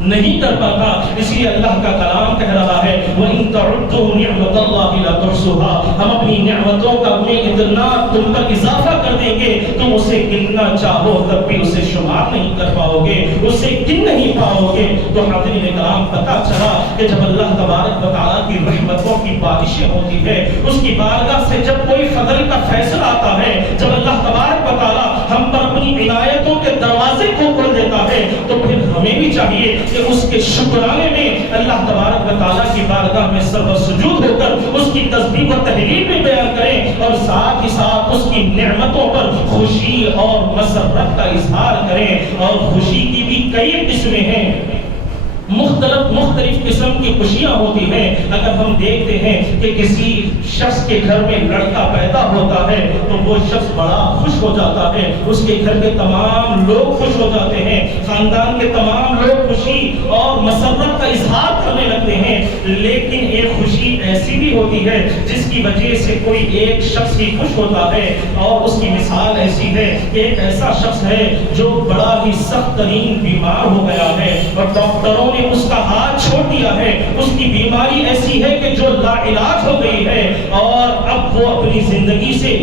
نہیں کر پاتا۔ اسی لیے اللہ کا کلام کہہ رہا ہے وَإِن تَعُدُّوا نِعْمَتَ اللَّهِ لَا تُحْصُوهَا، ہم اپنی نعمتوں کا میں اتنا تم پر اضافہ کر دیں گے، تم اسے گننا چاہو تب بھی اسے شمار نہیں کر پاؤ گے، اسے گن نہیں پاؤ گے۔ تو حاضرین کرام، پتہ چلا کہ جب اللہ تبارک و تعالیٰ کی رحمتوں کی بارشیں ہوتی ہے، اس کی بارگاہ سے جب کوئی فضل کا فیصلہ آتا ہے، جب اللہ تبارک و تعالیٰ ہم پر اپنی عنایتوں کے دروازے کھول دیتا ہے، تو پھر ہمیں بھی چاہیے کہ اس کے شکرانے میں اللہ تبارک و تعالیٰ کی بارگاہ میں سر و سجود ہو کر اس کی تسبیح و تحلیل بھی بیان کریں، اور ساتھ ہی ساتھ اس کی نعمتوں پر خوشی اور مسرت کا اظہار کریں۔ اور خوشی کی بھی کئی قسمیں ہیں، مختلف قسم کی خوشیاں ہوتی ہیں۔ اگر ہم دیکھتے ہیں کہ کسی شخص کے گھر میں لڑکا پیدا ہوتا ہے تو وہ شخص بڑا خوش ہو جاتا ہے، اس کے گھر کے تمام لوگ خوش ہو جاتے ہیں، خاندان کے تمام لوگ خوشی اور مسرت کا اظہار کرنے لگتے ہیں۔ لیکن ایک خوشی ایسی بھی ہوتی ہے جس کی وجہ سے کوئی ایک شخص ہی خوش ہوتا ہے، اور اس کی مثال ایسی ہے کہ ایک ایسا شخص ہے جو بڑا ہی سخت ترین بیمار ہو گیا ہے اور ڈاکٹروں نے اس کا ہاتھ چھوڑ دیا ہے، اس کی بیماری ایسی ہے کہ جو لا علاج ہو گئی ہے، اور اب وہ اپنی زندگی سے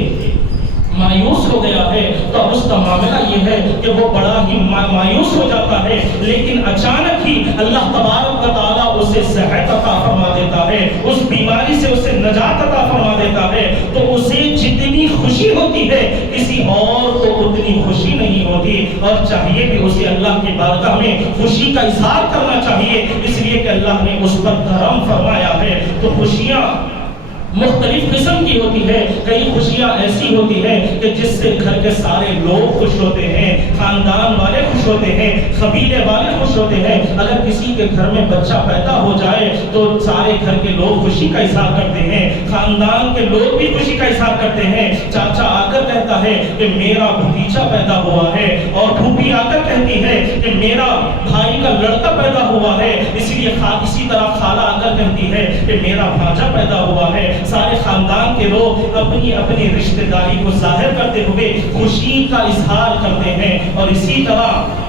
مایوس ہو گیا ہے۔ تو اب اس کا معاملہ یہ ہے کہ وہ بڑا ہی مایوس ہو جاتا ہے، لیکن اچانک ہی اللہ تبارک و تعالیٰ اسے صحت عطا فرما دیتا ہے، اس بیماری سے اسے نجات عطا فرما دیتا ہے، تو اسے جتنی خوشی ہوتی ہے کسی اور کو اتنی خوشی نہیں ہوتی، اور چاہیے بھی اسے اللہ کی بارگاہ میں خوشی کا اظہار کرنا چاہیے، اس لیے کہ اللہ نے اس پر کرم فرمایا ہے۔ تو خوشیاں مختلف قسم کی ہوتی ہے. کئی خوشیاں ایسی ہوتی ہیں کہ جس سے گھر کے سارے لوگ خوش ہوتے ہیں، خاندان والے خوش ہوتے ہیں، قبیلے والے خوش ہوتے ہیں. اگر کسی کے گھر میں بچہ پیدا ہو جائے تو سارے گھر کے لوگ خوشی کا اظہار کرتے ہیں، خاندان کے لوگ بھی خوشی کا اظہار کرتے ہیں. چاچا آ کر کہتا ہے کہ میرا بھتیجا پیدا ہوا ہے، اور پھوپھی آ کر کہتی ہے کہ میرا بھائی کا لڑکا پیدا ہوا ہے. اسی طرح خالہ آ کر کہتی ہے کہ میرا بھانجا پیدا ہوا ہے. سارے خاندان کے لوگ اپنی اپنی رشتہ داری کو ظاہر کرتے ہوئے خوشی کا اظہار کرتے ہیں. اور اسی طرح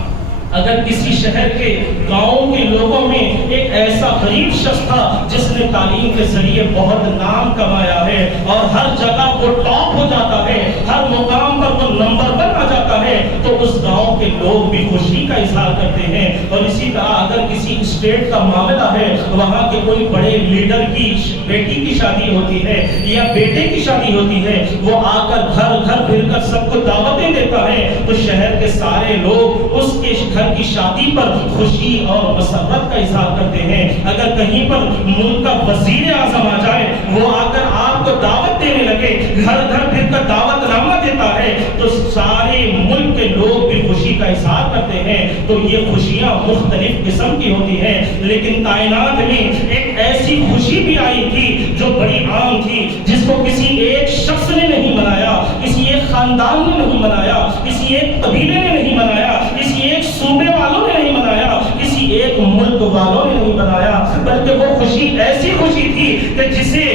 اگر کسی شہر کے گاؤں کے لوگوں میں ایک ایسا غریب شخص تھا جس نے تعلیم کے ذریعے بہت نام کمایا ہے اور ہر جگہ وہ ٹاپ ہو جاتا ہے، ہر مقام پر وہ نمبر 1 آ جاتا ہے، تو اس گاؤں کے لوگ بھی خوشی کا اظہار کرتے ہیں. اور اسی طرح اگر کسی اسٹیٹ کا معاملہ ہے، وہاں کے کوئی بڑے لیڈر کی بیٹی کی شادی ہوتی ہے یا بیٹے کی شادی ہوتی ہے، وہ آ کر گھر گھر پھر کر سب کو دعوتیں دیتا ہے، تو شہر کے سارے لوگ اس کے کی شادی پر خوشی اور مسرت کا اظہار کرتے ہیں. اگر کہیں پر ملک کا وزیر اعظم آ جائے، وہ آ کر آپ کو دعوت دینے لگے، گھر گھر پھر کر دعوت نامہ دیتا ہے، تو سارے ملک کے لوگ بھی خوشی کا اظہار کرتے ہیں. تو یہ خوشیاں مختلف قسم کی ہوتی ہیں، لیکن کائنات میں ایک ایسی خوشی بھی آئی تھی جو بڑی عام تھی، جس کو کسی ایک شخص نے نہیں منایا، کسی ایک خاندان نے نہیں منایا، کسی ایک قبیلے نے نہیں منایا، کسی ایک صوبے والوں نے نہیں منایا، کسی ایک ملک والوں نے نہیں منایا، بلکہ وہ خوشی ایسی خوشی تھی کہ جسے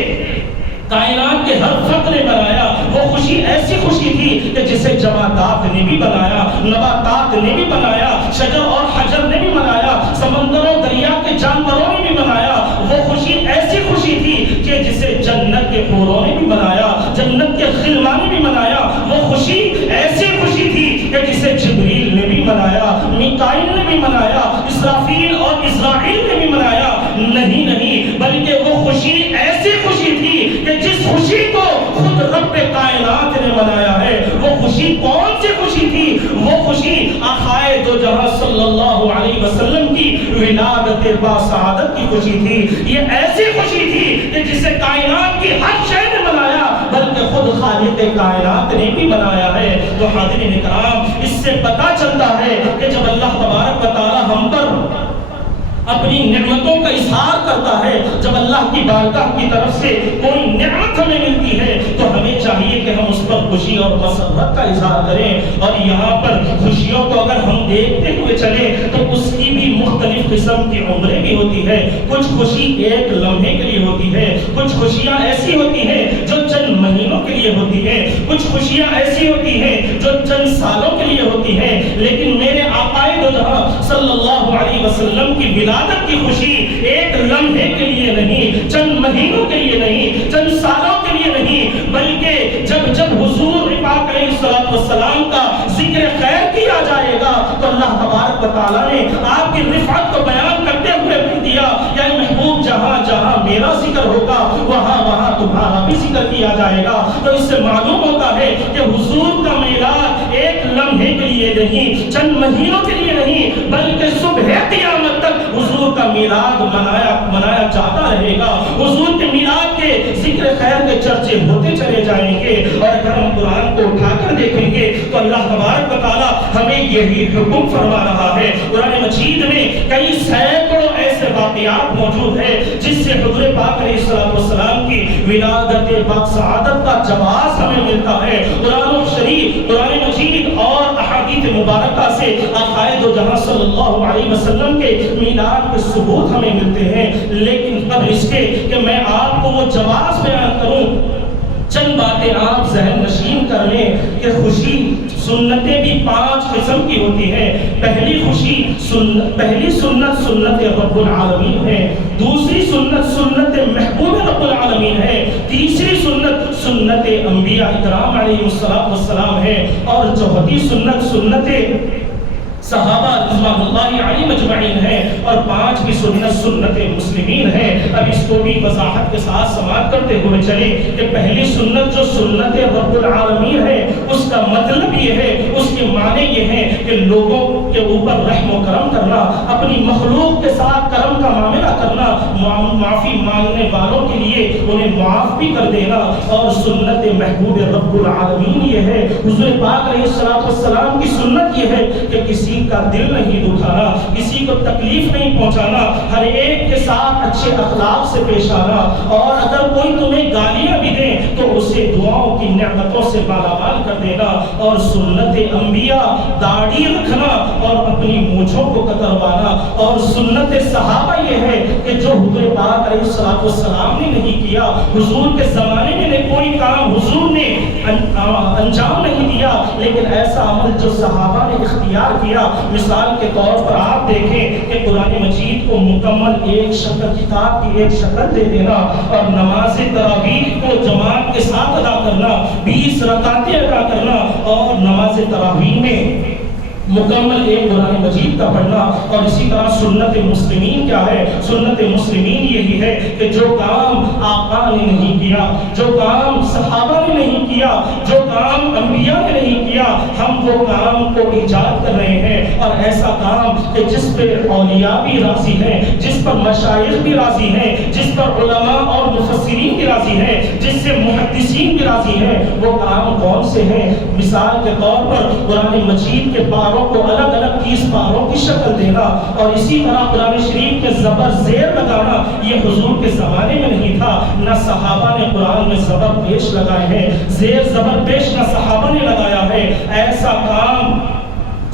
کائنات کے ہر فرد نے بنایا. وہ خوشی ایسی خوشی تھی کہ جسے جمادات نے بھی بنایا، نباتات نے بھی بنایا، شجر اور حجر نے بھی بنایا، سمندروں دریا کے جانوروں نے بھی بنایا. وہ خوشی ایسی خوشی تھی کہ جسے جنت کے حوروں نے بھی بنایا، جنت کے خلمان نے بھی بنایا. وہ خوشی ایسی خوشی تھی کہ جسے جبریل نے بھی بنایا، میکائیل نے بھی بنایا، اسرافیل اور اسرائیل نے بھی بنایا. نہیں، بلکہ وہ خوشی ایسی خوشی تھی کہ جس خوشی کو خود رب کائنات نے بنایا ہے. وہ خوشی کون سی خوشی تھی؟ وہ خوشی آقائے دو جہاں صلی اللہ علیہ وسلم کی ولادت با سعادت کی خوشی تھی. یہ ایسی خوشی تھی کہ جسے کائنات کی ہر شے نے بنایا، بلکہ خود خالق کائنات نے بھی بنایا ہے. تو حاضرین کرام، اس سے پتہ چلتا ہے کہ جب اللہ تبارک و تعالی ہم پر اپنی نعمتوں کا اظہار کرتا ہے، جب اللہ کی بارگاہ کی طرف سے کوئی نعمت ہمیں ملتی ہے، تو ہمیں چاہیے کہ ہم اس پر خوشی اور مسرت کا اظہار کریں. اور یہاں پر خوشیوں کو اگر ہم دیکھتے ہوئے چلیں تو اس کی بھی مختلف قسم کی عمریں بھی ہوتی ہے. کچھ خوشی ایک لمحے کے لیے ہوتی ہے، کچھ خوشیاں ایسی ہوتی ہیں جو چند مہینوں کے لیے ہوتی ہیں، کچھ خوشیاں ایسی ہوتی ہیں جو چند سالوں کے لیے ہوتی ہیں. لیکن میرے آقائے دو جہاں صلی اللہ علیہ وسلم کی ولادت کی خوشی ایک لمحے کے لیے نہیں، چند مہینوں کے لیے نہیں، چند سالوں کے لیے نہیں، بلکہ جب حضور پاک علیہ الصلوۃ والسلام کا ذکر خیر کیا جائے گا تو اللہ تبارک و تعالیٰ نے آپ کی رفعت کو بیان کرتے ہوئے بھی دیا کہ محبوب جہاں جہاں میرا ذکر ہوگا وہاں وہاں تمہارا بھی ذکر کیا جائے گا. تو اس سے معلوم ہوتا ہے کہ حضور کا میلاد ایک لمحے کے لیے نہیں، چند مہینوں کے لیے نہیں، بلکہ صبح قیامت تک حضور کا میلاد منایا جاتا رہے گا. حضور کے میلاد کے ذکر خیر کے چرچے ہوتے چلے جائیں گے. اور اگر ہم قرآن کو اٹھا کر دیکھیں گے تو اللہ تبارک و تعالیٰ ہمیں یہی حکم فرما رہا ہے. قرآن مجید میں کئی سینکڑوں ایسے واقعات موجود ہیں جس سے حضور پاک علیہ الصلوۃ والسلام کی ولادت با سعادت کا جواز ہمیں ملتا ہے. قرآن شریف، قرآن مجید اور احادیث مبارکہ سے آقائے دو جہاں صلی اللہ علیہ وسلم کے میلاد کے ثبوت ہمیں ملتے ہیں. لیکن قبل اس کے کہ میں آپ کو وہ جواز بیان کروں، چند باتیں آپ ذہن نشین کر لیں کہ خوشی سنتیں بھی 5 قسم کی ہوتی ہیں. پہلی سنت سنت رب العالمین ہے، دوسری سنت سنت محبوب رب العالمین ہے، تیسری سنت سنت انبیاء اکرام علیہ السلام ہے، اور چوتھی سنت سنت صحابہ رضوان اللہ علیہ مجمعین ہے، اور 5ویں سنت سنت مسلمین ہے. اب اس کو بھی وضاحت کے ساتھ سماعت کرتے ہوئے چلیں کہ پہلی سنت جو سنت رب العالمین ہے، اس کا مطلب یہ ہے، اس کے معنی یہ ہے کہ لوگوں کے اوپر رحم و کرم کرنا، اپنی مخلوق کے ساتھ کرم کا معاملہ کرنا، معافی مانگنے والوں کے لیے انہیں معاف بھی کر دینا. اور سنت محبوب رب العالمین یہ ہے، حضور پاک علیہ السلام کی سنت یہ ہے کہ کسی کا دل نہیں دکھانا، کسی کو تکلیف نہیں پہنچانا، ہر ایک کے ساتھ اچھے اخلاق سے پیش آنا. اور اگر کوئی تمہیں گالیاں بھی دے تو اسے دعاؤں کی نعمتوں سے مالامال کر دینا. اور سنت انبیاء داڑھی رکھنا اور اپنی مونچھوں کو کتروانا. اور سنت صحابہ یہ ہے کہ جو حضور پاک علیہ السلام نے نہیں کیا، حضور کے زمانے میں کوئی کام حضور نے انجام نہیں دیا، لیکن ایسا عمل جو صحابہ نے اختیار کیا. مثال کے طور پر آپ دیکھیں کہ قرآن مجید کو مکمل ایک شکل، کتاب کی ایک شکل دے دینا اور نماز تراویح کو جماعت کے ساتھ ادا کرنا، 20 رکعتیں ادا کرنا اور نماز تراویح میں مکمل ایک قرآن مجید کا پڑھنا. اور اسی طرح سنت مسلمین کیا ہے؟ سنت مسلمین یہی ہے کہ جو کام آقا نے نہیں کیا، جو کام صحابہ نے نہیں کیا، جو کام انبیاء نے نہیں کیا، ہم وہ کام کو ایجاد کر رہے ہیں. اور ایسا کام کہ جس پر اولیاء بھی راضی ہیں، جس پر مشائخ بھی راضی ہیں، جس پر علماء اور مفسرین بھی راضی ہیں، جس سے محدثین بھی راضی ہیں، وہ کام کون سے ہیں؟ مثال کے طور پر قرآن مجید کے پاروں کو الگ الگ 30 پاروں کی شکل دینا. اور اسی طرح قرآن شریف میں زبر زیر لگانا یہ حضور کے زمانے میں نہیں تھا. نہ صحابہ نے قرآن میں زبر پیش لگائے ہیں، زیر زبر پیش نہ صحابہ نے لگایا ہے. ایسا کام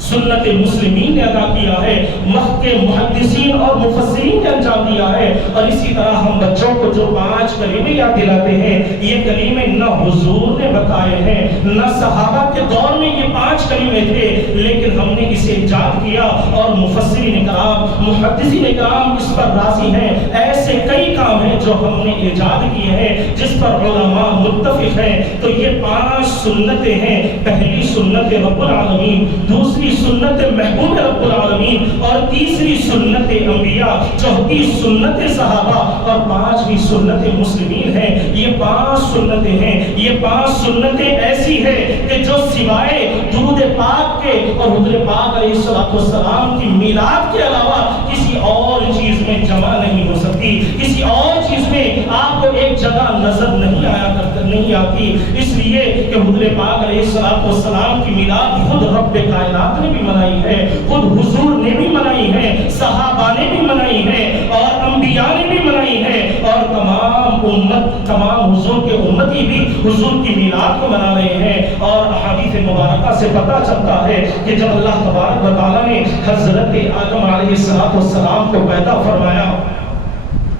سنت مسلمین نے ادا کیا ہے، وقت کے محدثین اور مفسرین نے انجام دیا ہے. اور اسی طرح ہم بچوں کو جو 5 کلمے یاد دلاتے ہیں، یہ کلمے نہ حضور نے بتائے ہیں نہ صحابہ کے دور میں یہ 5 کلمے تھے، لیکن ہم نے اسے ایجاد کیا اور مفسرین کرام، محدثین کرام اس پر راضی ہیں. ایسے کئی کام ہیں جو ہم نے ایجاد کیے ہیں جس پر علماء متفق ہیں. تو یہ 5 سنتیں ہیں. پہلی سنت رب العالمین، دوسری سنت محبوب رب العالمین، اور تیسری سنت انبیاء، چوتھی سنت صحابہ، اور 5ویں سنت مسلمین ہیں. یہ 5 سنتیں ہیں. یہ 5 سنتیں ایسی ہیں کہ جو سوائے درود پاک کے اور حضور پاک علیہ السلام کی میلاد کے علاوہ کسی اور چیز میں جمع نہیں ہو سکتی، کسی اور چیز میں آپ کو ایک جگہ نظر نہیں آتی. اس لیے کہ حضور پاک علیہ السلام کی میلاد خود رب کائنات نے بھی منائی ہے، خود حضور نے بھی منائی ہے، صحابہ نے بھی منائی ہے، اور انبیاء نے بھی منائی ہے، اور تمام حضور کے امتی بھی حضور کی میلاد کو منا رہے ہیں. اور احادیث مبارکہ سے پتہ چلتا ہے کہ جب اللہ تبارک و تعالیٰ نے حضرت آدم علیہ السلام کو پیدا فرمایا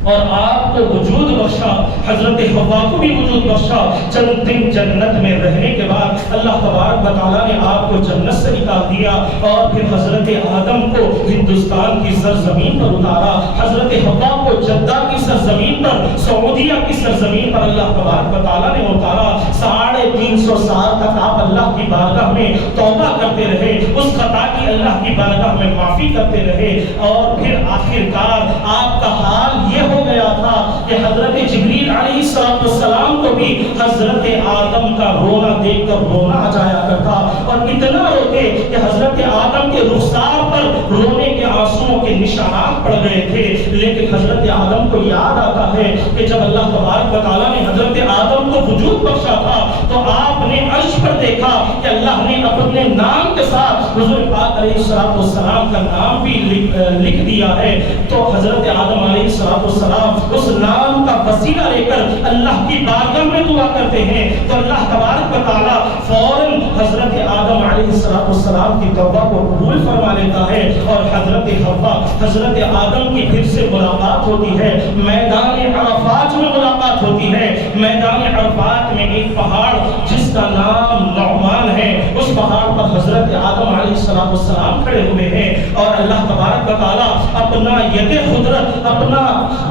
اور آپ کو وجود بخشا، حضرت حوا کو بھی وجود بخشا، چند دن جنت میں رہنے کے بعد اللہ تبارک و تعالیٰ نے آپ کو جنت سے نکال دیا اور پھر حضرت آدم کو ہندوستان کی سرزمین پر اتارا، حضرت حوا کو جدہ کی سرزمین پر، سعودیہ کی سرزمین پر اللہ تبارک و تعالیٰ نے اتارا. 350 سال تک آپ اللہ کی بارگاہ میں توبہ کرتے رہے، اس خطا کی اللہ کی بارگاہ میں معافی کرتے رہے، اور پھر آخرکار آپ کا حال یہ ہو گیا تھا کہ حضرت جبریل علیہ السلام کو بھی حضرت آدم کا رونا دیکھ کر رونا آ جایا کرتا، اور اتنا روتے کہ حضرت آدم کے رخسار پر رونے کے آنسوؤں کے نشانات پڑ گئے تھے. لیکن حضرت آدم کو یاد آتا ہے کہ جب اللہ تبارک و تعالیٰ نے حضرت آدم کو وجود بخشا تھا تو آپ نے عرش پر دیکھا کہ اللہ نے اپنے نام کے ساتھ حضور پاک علیہ السلام کا نام بھی لکھ دیا ہے. تو حضرت آدم علیہ السلام اس نام کا وسیلہ لے کر اللہ کی بارگاہ میں دعا کرتے ہیں تو اللہ تبارک و تعالیٰ فوراً حضرت آدم علیہ السلام کی توبہ کو قبول فرما لیتا ہے، اور حضرت حوا، حضرت آدم کی پھر سے ملاقات ہوتی ہے. میدان عرفات میں ملاقات ہوتی ہے. میدان عرفات میں ایک پہاڑ جس کا نام نعمان ہے، اس پہاڑ پر حضرت آدم علیہ السلام کھڑے ہوئے ہیں، اور اللہ تبارک و تعالیٰ اپنا ید قدرت، اپنا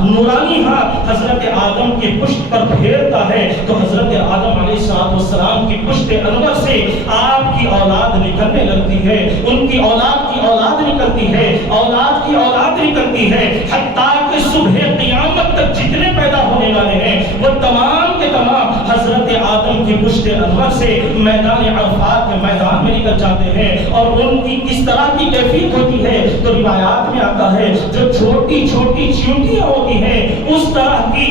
نورانی ہاتھ حضرت آدم کی پشت پر پھیرتا ہے تو حضرت آدم علیہ السلام کی پشت انور سے آپ کی اولاد نکلنے لگتی ہے، ان کی اولاد کی اولاد نکلتی ہے، اولاد کی اولاد نکلتی ہے، حتیٰ کہ صبح قیامت تک جتنے پیدا ہونے والے ہیں وہ تمام کے تمام حضرت آدم کی کی پشت انور سے میدان عرفات کے میدان میں نکل جاتے ہیں اور ان کی کس طرح کی کیفیت ہوتی ہے تو روایات میں آتا ہے جو چھوٹی چھوٹی چیونٹیاں ہوتی ہیں اس طرح کی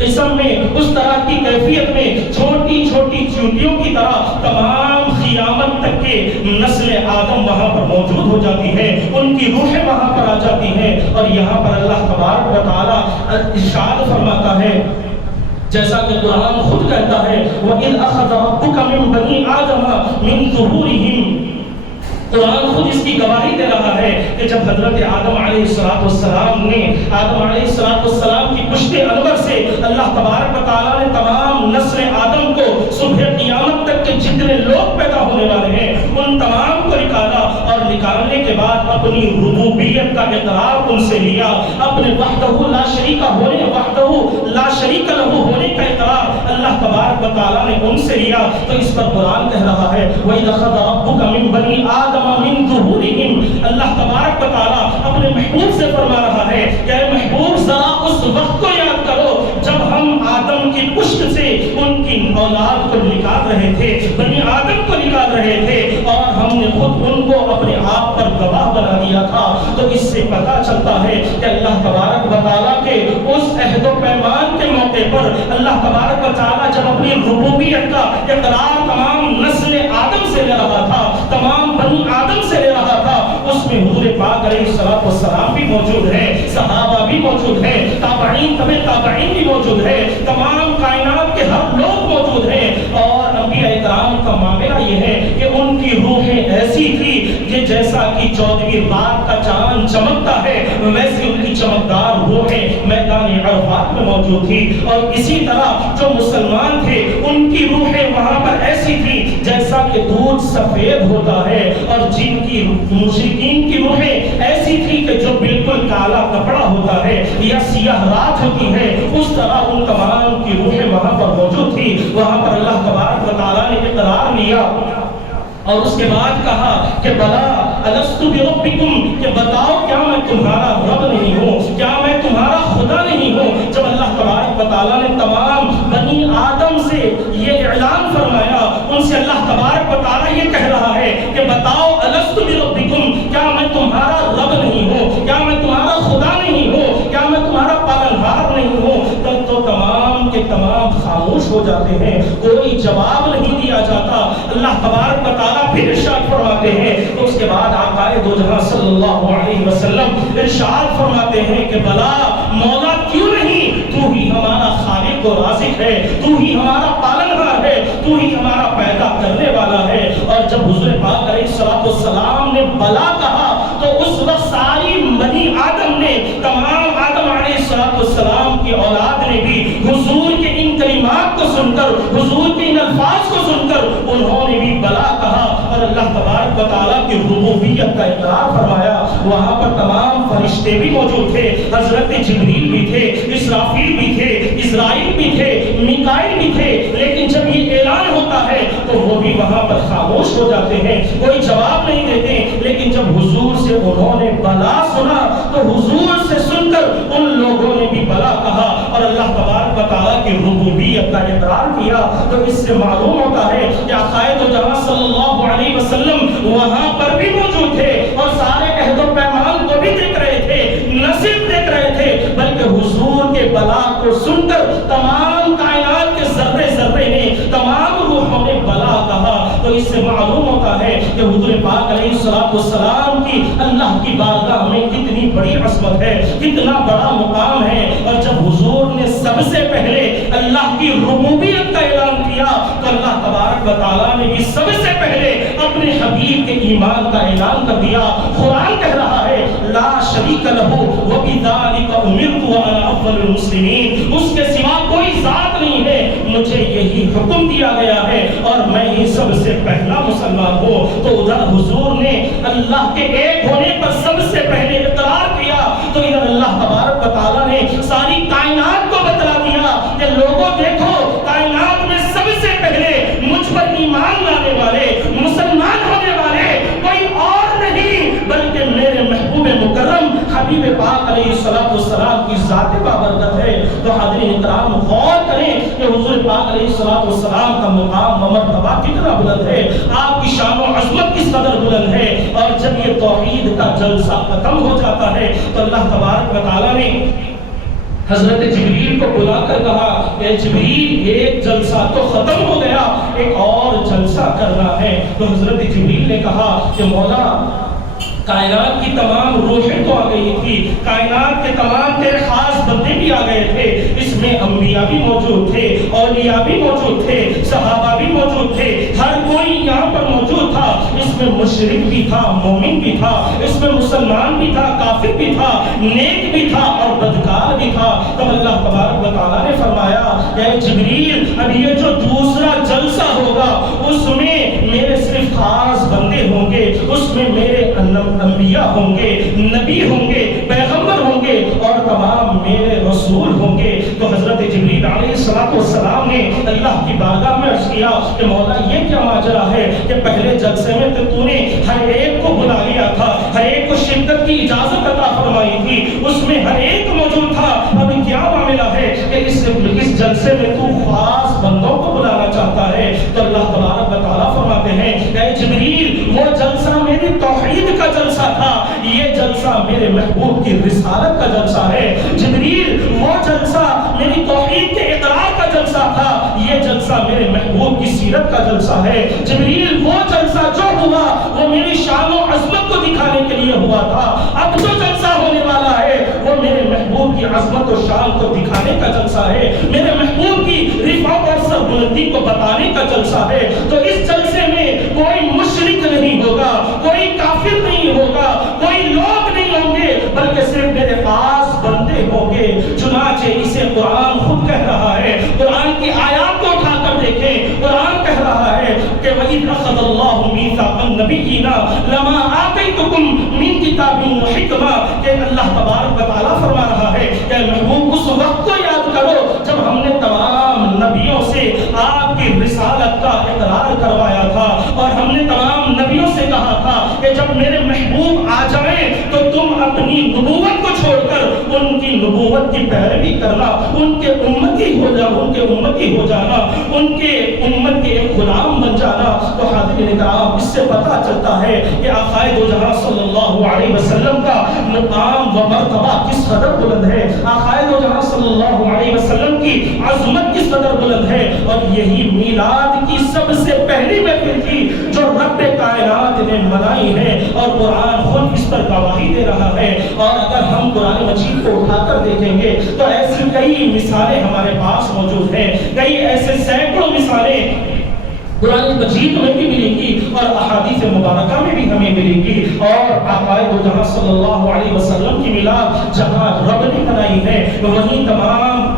قسم میں، اس طرح کی کیفیت میں چھوٹی چھوٹی چیونٹیوں کی طرح تمام قیامت تک کے نسل آدم وہاں پر موجود ہو جاتی ہے، ان کی روحیں وہاں پر آ جاتی ہیں اور یہاں پر اللہ تبارک و تعالی ارشاد فرماتا ہے جیسا کہ قرآن خود کہتا ہے وَإِذْ أَخَذَ رَبُّكَ مِنْ بَنِي آدَمَ مِنْ ظُهُورِهِمْ، قرآن خود اس کی گواہی دے رہا ہے کہ جب حضرت آدم علیہ السلام نے آدم علیہ السلام کی پشت انور سے اللہ تبارک و تعالیٰ نے تمام نسل آدم کو صبح قیامت تک کے جتنے لوگ پیدا ہونے والے ہیں ان تمام کو نکالا اور نکالنے کے بعد اپنی ربوبیت کا اقرار ان سے لیا، اپنے وحدہ لا شریک لہ ہونے کا اقرار اللہ تبارک و تعالیٰ نے ان سے لیا۔ تو اس پر قرآن کہہ رہا ہے وَإِذْ أَخَذَ رَبُّكَ مِنْ بَنِي آدَمَ من ظهورهم، اللہ تبارک و تعالیٰ اپنے محبوب سے فرما رہا ہے کہ اے محبوب ذرا اس وقت کو یاد کرو جب ہم آدم کی پشت سے ان کی اولاد کو نکال رہے تھے، بنی آدم کو نکال رہے تھے اور ہم نے خود ان کو اپنے آپ پر گواہ بنا دیا تھا۔ تو اس سے پتہ چلتا ہے کہ اللہ تبارک و تعالیٰ کے اس عہد و پیمان کے موقع پر اللہ تبارک و تعالیٰ جب اپنی ربوبیت کا اقرار تمام نسل آدم سے لے رہا تھا، تمام بنی آدم سے لے رہا تھا، اس میں حضور پاک علیہ السلام بھی موجود ہے، صحابہ بھی موجود ہے، تابعین تابعین بھی موجود ہے، تمام کائنات کے ہر لوگ موجود ہیں۔ اور انبیاء کرام کا معاملہ یہ ہے کہ ان کی روحیں ایسی تھی کہ جیسا کہ 14ویں رات کا چاند چمکتا ہے ویسے ان کی چمکدار روحیں میدان عرفات میں موجود تھی۔ اور اسی طرح جو مسلمان تھے ان کی روحیں وہاں پر ایسی تھی جیسا کہ دودھ سفید ہوتا ہے، اور جن کی مشرکین کی روحیں ایسی تھی کہ جو بالکل کالا کپڑا ہوتا ہے یا سیاہ رات ہوتی ہے، اس طرح ان تمام کی روحیں وہاں پر موجود تھی۔ وہاں پر اللہ تبارک و تعالیٰ نے اقرار لیا اور اس کے بعد کہا کہ بلا الست بربکم، کہ بتاؤ کیا میں تمہارا رب نہیں ہوں، کیا میں تمہارا خدا نہیں ہوں۔ جب اللہ تبارک و تعالیٰ نے تمام بنی آدم سے یہ اعلان فرمایا، ان سے اللہ تبارک و تعالیٰ یہ کہہ رہا ہے کہ بتاؤ الست بربکم، کیا میں تمہارا رب نہیں ہوں، کیا میں تمہارا خدا نہیں ہوں، کیا میں تمہارا پالنہار نہیں ہوں، تب تو تمام کے تمام خاموش ہو جاتے ہیں، کوئی جواب نہیں دیا جاتا۔ اللہ تبارک و تعالیٰ پھر ارشاد فرماتے ہیں، تو اس کے بعد آقا دو جہاں صلی اللہ علیہ وسلم ارشاد فرماتے ہیں کہ بلا مولا کیوں نہیں، تو ہی ہمارا خالق و رازق ہے، تو ہی ہمارا پالنہار ہے، تو ہی ہمارا پیدا کرنے والا ہے۔ اور جب حضور پاک علیہ السلام نے بلا کہا تو اس وقت ساری بنی آدم نے، تمام آدم علیہ السلام کی اولاد نے بھی حضور کے ان کلمات کو سن کر، حضور کے ان الفاظ کو سن کر انہوں نے بھی بلا کہا اور اللہ تبارک و تعالیٰ کی ربوبیت کا اقرار فرمایا۔ وہاں پر تمام فرشتے بھی موجود تھے، حضرت جبریل بھی تھے، اسرافیل بھی تھے، اسرائیل بھی تھے، میکائیل بھی تھے، لیکن جب یہ اعلان ہوتا ہے تو وہ بھی وہاں پر خاموش ہو جاتے ہیں، کوئی جواب نہیں دیتے۔ لیکن جب حضور سے انہوں نے بلا سنا تو حضور سے سن کر ان لوگوں نے بھی بلا کہا اور اللہ تبارک و تعالیٰ کی ربوبیت کا اقرار کیا۔ تو اس سے معلوم ہوتا ہے کہ آقا دو جہاں صلی اللہ علیہ وسلم وہاں پر بھی موجود تھے اور سارے عہد و پیمان کو بھی دیکھ رہے تھے، نہ صرف دیکھ رہے تھے بلکہ حضور کے بلا کو سن کر تمام کائنات کے ذرے ذرے نے، تمام روحوں نے بلا کہا۔ تو اس سے معلوم ہوتا ہے کہ حضور پاک علیہ السلام کی اللہ کی بارگاہ میں کتنی بڑی عظمت ہے، کتنا بڑا مقام ہے۔ اور جب حضور نے سب سے پہلے اللہ کی ربوبیت کا اعلان کیا تو اللہ تبارک و تعالیٰ نے بھی سب سے پہلے اپنے حبیب کے ایمان کا اعلان کر دیا۔ قرآن کہہ رہا ہے لا شریک لہ وبذالک امرت وانا اول المسلمین، اس کے سوا کوئی ذات نہیں ہے، مجھے یہی حکم دیا گیا ہے اور میں ہی سب سے پہلا مسلمان ہوں۔ تو ادھر حضور نے اللہ کے ایک ہونے پر سب سے پہلے اقرار کیا، تو ادھر اللہ تبارک و تعالیٰ نے ساری کائنات کو بتلا دیا کہ لوگوں دیکھو کائنات میں سب سے پہلے مجھ پر ایمان لانے والے، مسلمان ہونے والے کوئی اور نہیں بلکہ میرے محبوب مکرم حبیب پاک علیہ السلام کی ذات بابرکت ہے۔ تو حاضرین کرام غور کریں کہ حضور پاک علیہ السلام کا مقام و مرتبہ کتنا بلند ہے، آپ کی شان و عظمت کس قدر بلند ہے۔ اور جب یہ توحید کا جلسہ ختم ہو جاتا ہے تو اللہ تبارک و تعالیٰ نے حضرت جبریل کو بلا کر کہا کہ جبریل ایک جلسہ تو ختم ہو گیا، ایک اور جلسہ کرنا ہے۔ تو حضرت جبریل نے کہا کہ مولا کائنات کی تمام روحیں تو آ گئی تھی، کائنات کے تمام تیرے خاص بندے بھی آ گئے تھے، اس میں انبیاء بھی موجود تھے، اولیاء بھی موجود تھے، صحابہ بھی موجود تھے، ہر کوئی یہاں پر موجود تھا، اس میں مشرک بھی تھا، مومن بھی تھا، اس میں مسلمان بھی تھا، کافر بھی تھا، نیک بھی تھا اور بدکار بھی تھا۔ تو اللہ تبارک و تعالیٰ نے فرمایا اے جبریل اب یہ جو دوسرا جلسہ ہوگا اس میں میرے صرف خاص بندے ہوں گے، اس میں میرے انبیاء ہوں گے، نبی ہوں گے، پیغمبر ہوں گے اور تمام میرے رسول ہوں گے۔ تو حضرت جبریل علیہ السلام نے اللہ کی بارگاہ میں عرض کیا کہ مولا یہ کیا ماجرا ہے کہ پہلے جلسے میں تو نے ہر ایک کو بلا لیا تھا، ہر ایک کو شرکت کی اجازت عطا فرمائی تھی، اس میں ہر ایک موجود تھا، اب کیا معاملہ ہے کہ اس جلسے میں تو خاص بندوں کو بلانا چاہتا ہے؟ تو اللہ تبارک و تعالیٰ فرماتے ہیں اے جبریل وہ جلسہ میری توحید کا جلسہ تھا، یہ جلسہ میرے محبوب کی رسالت کا جلسہ ہے۔ جبریل وہ جلسہ میری توحید کے اقرار کا جلسہ تھا، یہ جلسہ میرے محبوب کی سیرت کا جلسہ ہے۔ جبریل وہ جلسہ جو ہوا وہ میری شان و عظمت کو دکھانے کے لیے ہوا تھا، اب جو جلسہ ہونے والا ہے وہ میرے محبوب کی عظمت و شان کو دکھانے کا جلسہ ہے، میرے محبوب کی رفعت اور سربلندی کو بتانے کا جلسہ ہے۔ تو اس جلسے میں کوئی مشرک نہیں ہوگا، کوئی کافر نہیں ہوگا، کوئی لوگ نہیں ہوں گے، بلکہ صرف میرے پاس بندے ہوں گے۔ چنانچہ اسے قرآن خود کہہ رہا ہے، قرآن کی آیات کو اٹھا کر دیکھیں، قرآن کہہ رہا ہے کہ وَإِذْ أَخَذَ اللَّهُ مِيثَاقَ النَّبِيِّينَ لَمَا آتَيْتُكُم مِّن كِتَابٍ وَحِكْمَةٍ کہ اللہ تبارک و تعالیٰ فرما رہا ہے کہ محبوب اس وقت کو یاد کرو جب ہم نے تمام نبیوں سے آپ کی رسالت کا اقرار کروایا تھا، اور ہم نے تمام نبیوں سے کہا تھا کہ جب میرے محبوب آ جائیں تو تم اپنی نبوت کو چھوڑ کر ان کی نبوت کی پیروی کرنا، ان کے امتی ہو جانا، ان کے امتی ہو جانا، ان کے امت کے ایک غلام بن جانا۔ تو حاضرین کرام اس سے پتہ چلتا ہے کہ آقا دو جہاں صلی اللہ علیہ وسلم کا مقام و مرتبہ کس قدر بلند ہے، آقا دو جہاں صلی اللہ علیہ وسلم کی عظمت کس قدر بلند ہے۔ اور یہی میلاد کی سب سے پہلی محفل تھی جو رب کائنات نے منائی ہے، اور قرآن خود اس پر گواہی دے رہا ہے۔ اور اگر ہم قرآن مجید کو اٹھا کر دیکھیں گے تو ایسی کئی مثالیں ہمارے پاس موجود ہیں، کئی ایسے سینکڑوں مثالیں قرآن مجید میں بھی ملیں گی اور احادیث مبارکہ میں بھی ہمیں ملیں گی۔ اور آقا دو جہاں صلی اللہ علیہ وسلم کی میلاد جہاں رب نے منائی ہے وہیں تمام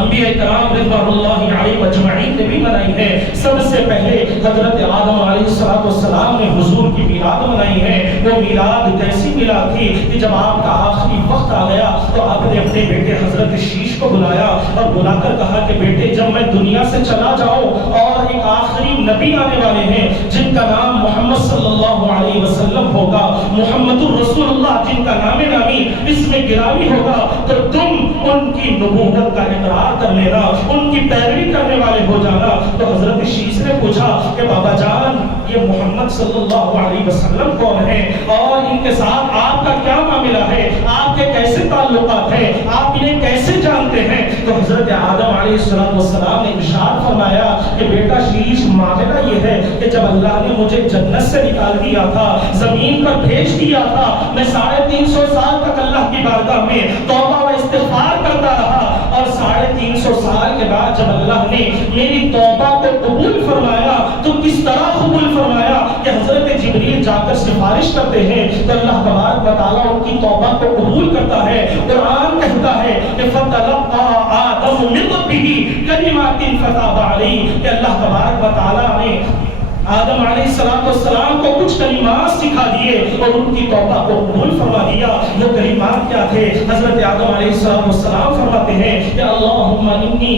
انبیاء کرام رضوان اللہ علیہ اجمعین نے بھی منائی ہے۔ سب سے پہلے حضرت آدم علیہ السلام نے حضور کی میلاد منائی ہے۔ وہ میلاد کیسی میلاد تھی کہ جب آپ کا آخری وقت آ گیا تو آپ نے اپنے بیٹے حضرت شیش کو بلایا اور بلا کر کہا کہ بیٹے جب میں دنیا سے چلا جاؤں اور ایک آخری نبی آنے والے ہیں جن کا نام محمد صلی اللہ علیہ وسلم ہوگا، محمد الرسول اللہ جن کا نام نامی اس میں گرامی ہوگا، تو تم ان کی نبوت کا اقرار کر لینا، ان کی پیروی کرنے والے ہو جانا۔ تو حضرت شیش نے پوچھا کہ بابا جان یہ محمد صلی اللہ علیہ وسلم کون ہے اور ان کے ساتھ آپ کا کیا معاملہ ہے، آپ کے کیسے تعلقات ہیں، آپ انہیں کیسے جانتے ہیں؟ تو حضرت آدم علیہ السلام نے ارشاد فرمایا کہ بیٹا شیش معاملہ یہ ہے کہ جب اللہ نے مجھے جنت سے نکال دیا تھا، زمین پر بھیج دیا تھا، میں 350 سال تک اللہ کی بارگاہ میں توبہ و استغفار کرتا رہا، اور 350 سال کے بعد جب اللہ نے میری توبہ کو قبول فرمایا تو کس طرح قبول فرمایا کہ حضرت جبریل جا کر سفارش کرتے ہیں تو اللہ تبارک و تعالیٰ ان کی توبہ کو قبول کرتا ہے۔ قرآن کہتا ہے کہ فَتَلَقَّى آدَمُ مِن رَبِّهِ كَلِمَاتٍ فَتَابَ عَلَيْهِ کہ اللہ تبارک و تعالیٰ نے آدم علیہ السلام کو کچھ کلمات سکھا دیے اور ان کی توبہ کو قبول فرما دیا۔ وہ کلمات کیا تھے؟ حضرت آدم علیہ السلام فرماتے ہیں کہ اللہم انی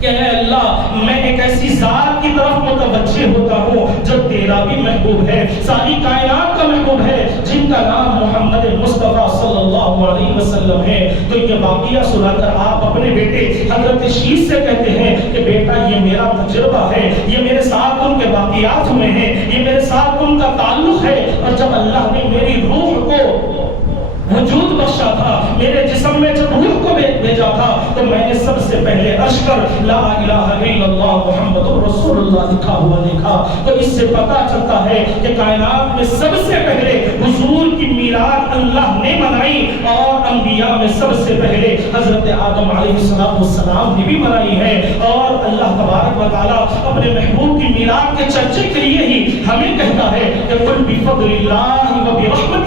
کہ اے اللہ میں ایک ایسی ذات کی طرف متوجہ ہوتا ہوں جو تیرا الہی محبوب ہے، ساری کائنات کا محبوب ہے، جن کا نام محمد مصطفیٰ صلی اللہ علیہ وسلم ہے۔ تو یہ واقعہ سنا کر آپ اپنے بیٹے حضرت شیش سے کہتے ہیں کہ بیٹا یہ میرا تجربہ ہے، یہ میرے ساتھ ان کے واقعات ہوئے ہیں، یہ میرے ساتھ ان کا تعلق ہے، اور جب اللہ نے میری روح کو وجود بخشا تھا، میرے جسم میں جب روح کو بھیجا تھا، تو میں نے سب سے پہلے اشکر لا الہ الا اللہ محمد رسول اللہ لکھا ہوا دیکھا۔ تو اس سے پتا چلتا ہے کہ کائنات میں سب سے پہلے حضور کی میلاد اللہ نے منائی، اور انبیاء میں سب سے پہلے حضرت آدم علیہ السلام نے بھی منائی ہے۔ اور اللہ تبارک و تعالیٰ اپنے محبوب کی میلاد کے چرچے کے لیے ہی ہمیں کہتا ہے کہ قل بفضل اللہ وبرحمتہ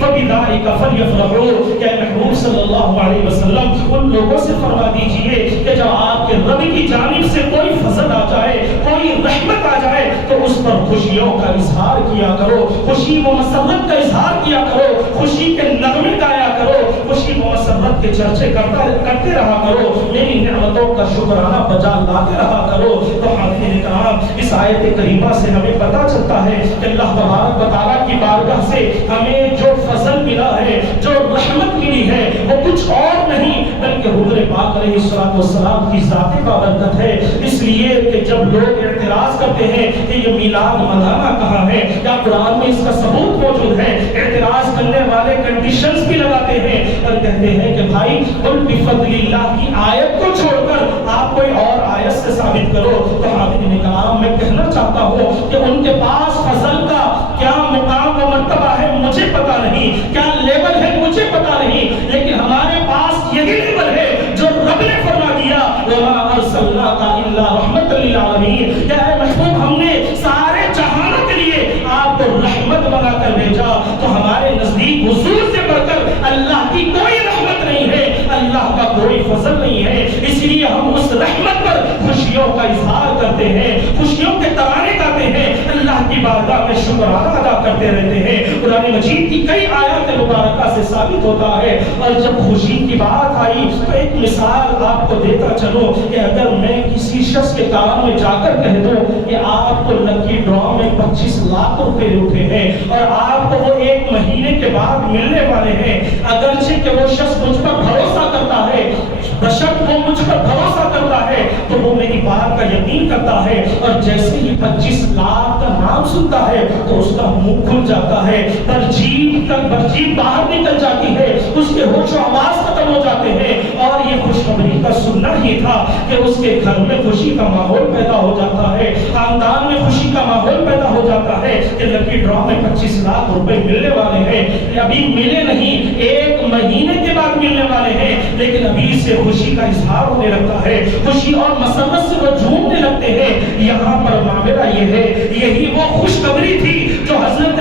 فبذلک فلیفرحوا، کہ محبوب صلی اللہ علیہ وسلم ان لوگوں سے فرما دیجئے کہ جب آپ کے رب کی جانب سے کوئی فضل آ جائے، کوئی رحمت آ جائے، تو اس پر خوشیوں کا اظہار کیا کرو، خوشی و مسرت کا اظہار کیا کرو، خوشی کے نغمے گایا کرو، خوشی و مسرت کے چرچے کرتے رہا کرو، میری نعمتوں کا شکرانہ بجا لاتے رہا کرو۔ تو حاضرین کرام، اس آیت کریمہ سے ہمیں پتہ چلتا ہے کہ اللہ تبارک و تعالیٰ کی بارگاہ سے ہمیں جو فضل ملا ہے، جو رحمت ملی ہے، وہ کچھ اور نہیں بلکہ حضور پاک علیہ السلام کی ذات بابرکت ہے۔ اس لیے کہ جب لوگ اعتراض کرتے ہیں کہ یہ میلاد منانا کہاں ہے، یا قرآن میں اس کا ثبوت موجود ہے، اعتراض کرنے والے کنڈیشنز بھی لگاتے ہیں اور کہتے ہیں کہ بھائی قل بفضل اللہ کی آیت کو چھوڑ کر آپ کوئی اور آیت سے ثابت کرو۔ تو حاضرین کرام، میں کہنا چاہتا ہوں کہ ان کے پاس فضل کا کیا مقام و مرتبہ ہے مجھے پتا نہیں، کیا لیول ہے مجھے پتا نہیں، لیکن ہمارے پاس یہی لیول ہے جو رب نے فرما دیا وَمَا أَرْسَلْنَاكَ إِلَّا رَحْمَةً لِّلْعَالَمِينَ، کہ اے محبوب ہم نے سارے جہانوں کے لیے آپ کو رحمت بنا کر بھیجا۔ تو ہمارے نزدیک حضور سے بڑھ کر اللہ کی کوئی رحمت نہیں ہے، اللہ کا کوئی فضل نہیں ہے، اس لیے ہم اس رحمت پر خوشیوں کا اظہار کرتے ہیں، خوشیوں کے ترانے گاتے ہیں، اللہ کی بارگاہ میں شکرانہ ادا کرتے رہتے ہیں۔ قرآن مجید کی کئی آیات مبارکہ سے ثابت ہوتا ہے۔ اور جب خوشی کی بات آئی تو ایک مثال آپ کو دیتا چلو کہ اگر میں کسی شخص کے کام میں جا کر کہہ دوں کہ آپ کو لکی ڈرا میں 25 لاکھ روپے اٹھے ہیں اور آپ کو وہ 1 مہینے کے بعد ملنے والے ہیں، اگرچہ کہ وہ شخص مجھ پر بھروسہ کرتا ہے، بشرط وہ مجھ پر بھروسہ کرتا ہے تو وہ میری بات کا یقین کرتا ہے، اور جیسے ہی 25 لاکھ کا نام سنتا ہے تو اس کا منہ کھل جاتا ہے، ترجیح باہر نکل جاتی ہے، اس کے ہوش و حواس ختم ہو جاتے ہیں، اور یہ خوشخبری کا سننا ہی تھا کہ اس کے گھر میں خوشی کا ماحول پیدا ہو جاتا ہے، خاندان میں خوشی کا ماحول پیدا ہو جاتا ہے کہ لکی ڈرا میں 25 لاکھ روپے ملنے والے ہیں، ابھی ملے نہیں، 1 مہینے کے بعد ملنے والے ہیں، لیکن ابھی سے خوشی کا اظہار ہونے لگتا ہے، خوشی اور مسرت سے وہ جھومنے لگتے ہیں۔ یہاں پر معاملہ یہ ہے، یہی وہ خوشخبری تھی جو حضرت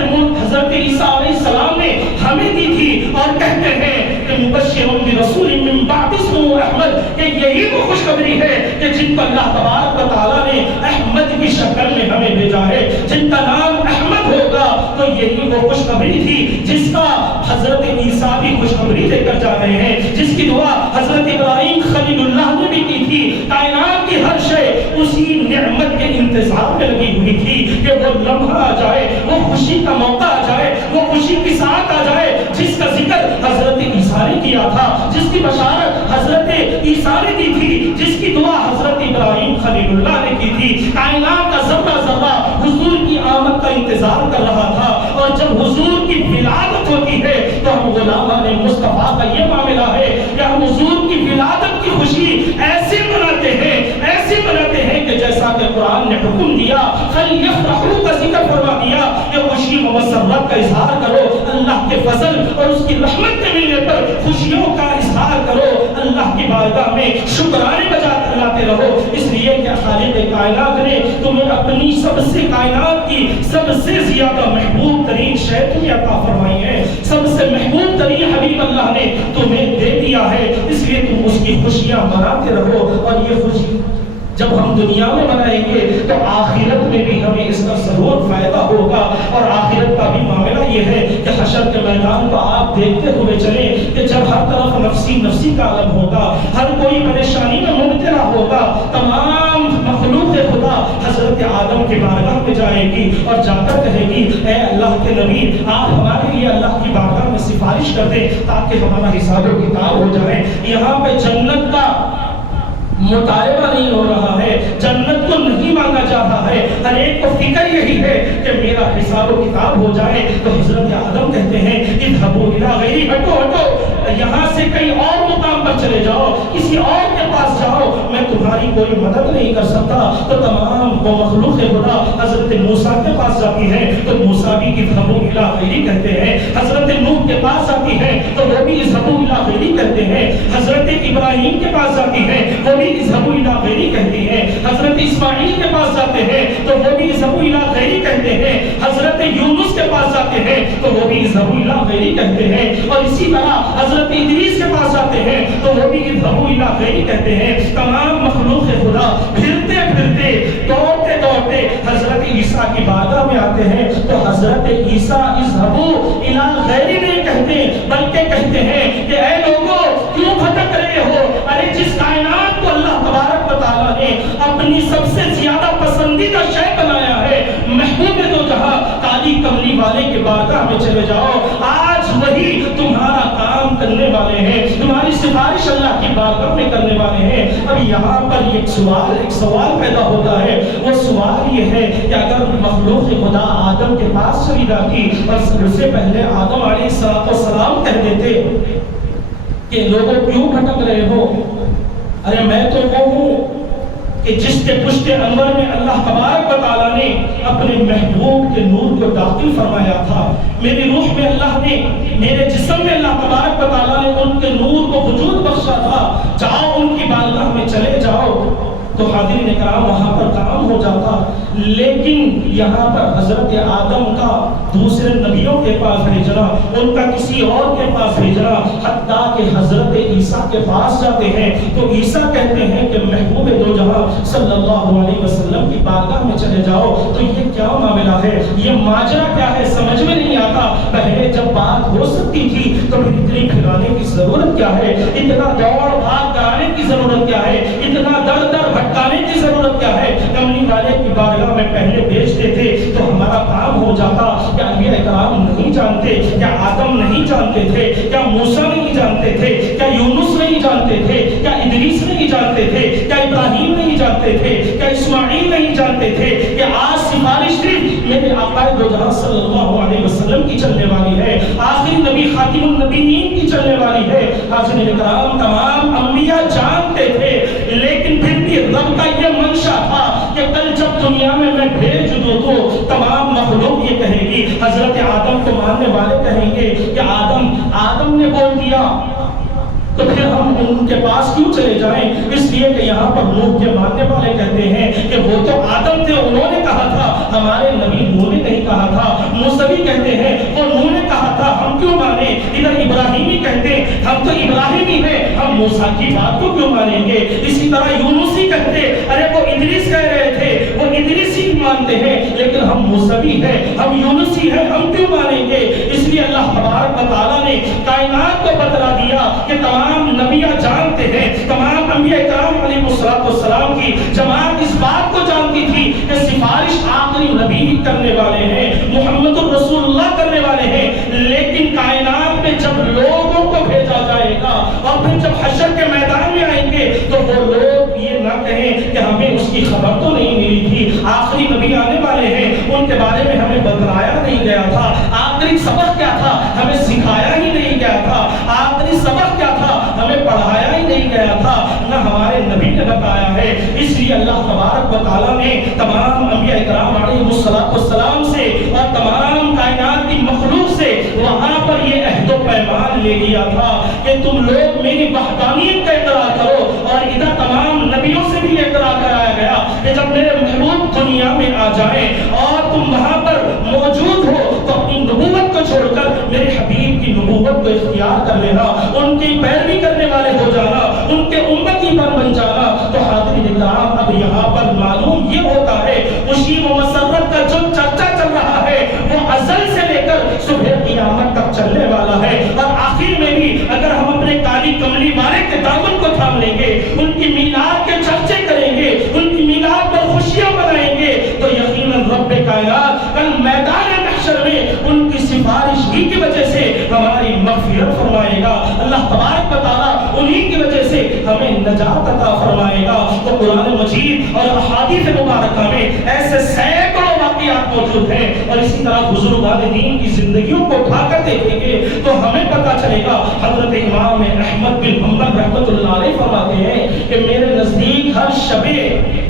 عیسیٰ علیہ السلام نے ہمیں دی تھی، اور کہتے ہیں کہ مبشر برسول من بعد اسمہ احمد، کہ یہی وہ خوشخبری ہے کہ جن کو اللہ تبارک و تعالیٰ نے احمد کی شکل میں ہمیں بھیجا ہے، جن کا نام احمد ہوگا، تو یہی وہ خوشخبری تھی جس کا حضرت عیسیٰ بھی خوشخبری دے کر جا رہے ہیں، جس کی دعا حضرت ابراہیم خلیل اللہ نے بھی کی تھی۔ کائنات کی ہر شے اسی نعمت کے انتظار میں لگی ہوئی تھی کہ وہ لمحہ آ جائے، وہ خوشی کا موقع آ جائے، وہ خوشی کی ساتھ آ جائے جس کا ذکر حضرت عیسیٰ نے کیا تھا، جس کی بشارت حضرت عیسیٰ نے دی تھی، جس کی دعا حضرت ابراہیم خلیل اللہ نے کی تھی۔ کائنات کا ذرہ ذرہ حضور کی آمد کا انتظار کر رہا تھا، اور جب حضور کی ولادت ہوتی ہے تو ہم غلامان مصطفیٰ کا یہ معاملہ ہے کہ ہم حضور کی ولادت کی خوشی ایسے مناتے ہیں کہ جیسا کہ قرآن نے حکم دیا، فَلْيَفْرَحُوا کا ذکر فرما دیا کہ خوشی و مسرت کا اظہار کرو، اللہ کے فضل اور اس کی رحمت کے ملنے پر خوشیوں کا اظہار کرو، اللہ کی بارگاہ میں شکرانے بجاتے لاتے رہو، اس لیے کہ خالق کائنات نے تمہیں اپنی سب سے کائنات کی سب سے زیادہ محبوب ترین شے تمہیں عطا فرمائی ہے، سب سے محبوب ترین حبیب اللہ نے تمہیں دے دیا ہے، اس لیے تم اس کی خوشیاں مناتے رہو۔ اور یہ خوشی جب ہم دنیا میں منائیں گے تو آخرت میں بھی ہمیں اس کا ضرور فائدہ ہوگا، اور آخرت کا بھی معاملہ یہ ہے کہ حشر کے میدان کو آپ دیکھتے ہوئے چلیں کہ جب ہر طرف نفسی نفسی کا عالم ہوگا، ہر کوئی پریشانی میں مبتلا ہوگا، تمام مخلوق خدا حضرت حضرت آدم کے بارگاہ میں جائے گی اور جا کر کہے گی اے اللہ کے نبی آپ ہمارے لیے اللہ کی بارگاہ میں سفارش کر دیں تاکہ ہمارا حساب و کتاب ہو جائے۔ یہاں پہ جنت کا مطالبہ نہیں ہو رہا ہے، جنت کو نہیں مانگا جا رہا ہے، ہر ایک کو فکر یہی ہے کہ میرا حساب و کتاب ہو جائے۔ تو حضرت آدم کہتے ہیں اذهبوا الى غیری، ہٹو یہاں سے کہیں اور مقام پر چلے جاؤ، کسی اور کے پاس جاؤ، میں تمہاری کوئی مدد نہیں کر سکتا۔ تو تمام وہ مخلوق خدا حضرت موسیٰ کے پاس جاتی ہے تو موسیٰ بھی اذهبوا الى غیری کہتے ہیں، حضرت نوح کے پاس جاتی ہے تو وہ بھی اذهبوا الى غیری کہتے ہیں، حضرت ابراہیم کے پاس جاتی ہے وہ بھی اذهبوا الى غیری کہتی ہے، حضرت اسماعیل کے پاس جاتے ہیں تو وہ بھی اذهبوا الى غیری کہتے ہیں، حضرت یونس کے پاس جاتے ہیں تو وہ بھی اذهبوا الى غیری کہتے ہیں، اور اسی طرح حضرت ادریس کے پاس جاتے ہیں تو وہ بھی اذهبوا الى غیری کہتے ہیں۔ تمام مخلوق خدا پھرتے پھرتے دوڑتے دوڑتے حضرت عیسیٰ کی بارگاہ میں آتے ہیں تو حضرت عیسیٰ اذهبوا الى غیری نہیں کہتے بلکہ کہتے ہیں کہ اے لوگوں کیوں بھٹک رہے ہو؟ ارے جس کائنات کو اللہ تبارک و تعالیٰ نے اپنی سب سے زیادہ پسندیدہ شے بنایا ہے، محبوب دو جہاں کالی کملی والے کے بارگاہ میں چلے جاؤ، آج وہی تمہارا کام کرنے والے ہیں، تمہاری سفارش اللہ کی بارگاہ میں کرنے والے ہیں۔ اب یہاں پر ایک سوال پیدا ہوتا ہے، وہ سوال یہ ہے کہ اگر مخلوق خدا آدم کے پاس چلی جاتی اور سب سے پہلے آدم علیہ السلام کہہ دیتے کہ لوگوں کیوں بھٹک رہے ہو؟ ارے میں تو وہ ہوں کہ جس کے پشت انور میں اللہ تبارک و تعالیٰ نے اپنے محبوب کے نور کو داخل فرمایا تھا، میری روح میں اللہ نے، میرے جسم میں اللہ تبارک و تعالیٰ نے ان کے نور کو وجود بخشا تھا، جاؤ ان کی بارگاہ میں چلے جاؤ تو حاضرین اکرام وہاں پر کام ہو جاتا۔ لیکن یہاں پر حضرت آدم کا دوسرے نبیوں کے پاس بھیجنا، ان کا کسی اور کے پاس بھیجنا، حتیٰ کہ حضرت عیسیٰ کے پاس جاتے ہیں تو عیسیٰ کہتے ہیں کہ محبوب دو جہاں صلی اللہ علیہ وسلم کی بارگاہ میں چلے جاؤ۔ تو یہ کیا معاملہ ہے، یہ ماجرا کیا ہے، سمجھ میں نہیں آتا۔ پہلے جب بات ہو سکتی تھی تو پھر اتنی پھرانے کی ضرورت کیا ہے، اتنا دوڑ بھاگ کرانے کی ضرورت کیا ہے، اتنا در در بھٹکانے کی ضرورت کیا ہے؟ کملی والے کی بارگاہ میں پہلے بھیج دیتے تو ہمارا کام ہو جاتا۔ کیا انبیاء کرام نہیں جانتے؟ کیا آدم نہیں جانتے تھے؟ کیا موسیٰ نہیں جانتے تھے؟ کیا یونس نہیں جانتے تھے؟ کیا ادریس نہیں جانتے تھے؟ کیا ابراہیم نہیں جانتے تھے؟ کیا اسماعیل نہیں جانتے تھے کہ آج سفارش صرف میرے آقا دو جہاں صلی اللہ علیہ وسلم کی چلنے والی ہے، آخری نبی خاتم النبیین کی چلنے والی ہے؟ حاضرین کرام تمام انبیاء جانتے تھے، لیکن پھر بھی رب کا یہ منشا تھا کہ کل جب دنیا میں بھیج دوں تو تمام مخلوق یہ کہے گی، حضرت آدم کو ماننے والے کہیں گے کہ آدم نے بول دیا تو پھر ہم ان کے پاس کیوں چلے جائیں؟ اس لیے کہ یہاں پر نوح کے ماننے والے کہتے ہیں کہ وہ تو آدم تھے، انہوں نے کہا تھا، ہمارے نبی نوح نے نہیں کہا تھا۔ موسیٰ کہتے ہیں وہ نوح نے کہا تھا، ہم کیوں مانیں؟ ادھر ابراہیمی کہتے ہیں ہم تو ابراہیمی ہیں، ہم موسیٰ کی بات کو کیوں مانیں گے؟ اسی طرح یونسی کہتے ارے وہ ادریس کہہ رہے تھے، وہ ادریسی مانتے ہیں، لیکن ہم موسوی ہیں، ہم یونسی ہیں، ہم کیوں مانیں گے؟ اس لیے اللہ تبارک و تعالیٰ نے کائنات کو بتلا دیا کہ تمام نبیاں جانتے ہیں، تمام انبیاء کرام علیہ السلام کی جماعت اس بات کو جانتی تھی کہ سفارش آخری نبی کرنے والے ہیں، محمد الرسول اللہ کرنے والے ہیں، لیکن کائنات میں جب لوگوں کو بھیجا جائے گا اور پھر جب حشر کے میدان میں آئیں گے تو وہ لوگ یہ نہ کہیں کہ ہمیں اس کی خبر تو نہیں ملی تھی، آخری نبی آنے والے ہیں، ان کے بارے میں ہمیں بتلایا نہیں گیا تھا، آخری سبق کیا تھا ہمیں سکھایا ہی نہیں گیا تھا، آخری سبق کیا تھا ہمیں پڑھایا ہی نہیں گیا تھا، نہ ہمارے نبی نے بتایا ہے۔ اس لیے اللہ تبارک و تعالیٰ نے تمام انبیاء کرام علیہ السلام سے اور تمام کائنات کی مخلوق سے وہاں پر یہ عہد و پیمان لے لیا تھا کہ تم لوگ میری وحدانیت کا اقرار کرو، اور ادھر تمام نبیوں سے بھی اقرار کرایا گیا کہ جب میرے محبوب دنیا میں آ جائیں اور تم وہاں پر موجود ہو تو اپنی نبوت کو چھوڑ کر میرے حبیب کی نبوت کو اختیار کر لینا، ان کی پیروی کرنے والے ہو جانا، ان کے امتی بن جانا۔ تو حاضرین کرام اب یہاں پر معلوم یہ ہوتا ہے خوشی و مسرت کا جو چرچا چل رہا ہے وہ ازل سے لے کر صبح قیامت تک چلنے والا ہے، اور آخر میں بھی اگر ہم اپنے کالی کملی والے کے دامن کو تھام لیں گے، ان کی میلاد کے چرچے کریں گے، ان کی میلاد پر خوشیاں منائیں گے، کل میدان محشر میں ان کی سفارش ہی کی وجہ سے ہماری مغفرت فرمائے گا. اللہ تبارک و تعالیٰ انہی کی وجہ سے ہمیں نجات عطا فرمائے گا. تو قرآن مجید اور احادیث مبارکہ میں ایسے سینکڑوں واقعات موجود ہیں. اور اسی طرح بزرگان دین کی زندگیوں کو اٹھا کر دیکھیں گے تو ہمیں پتہ چلے گا. حضرت امام احمد بن حنبل رحمۃ اللہ علیہ فرماتے ہیں کہ میرے نزدیک ہر شب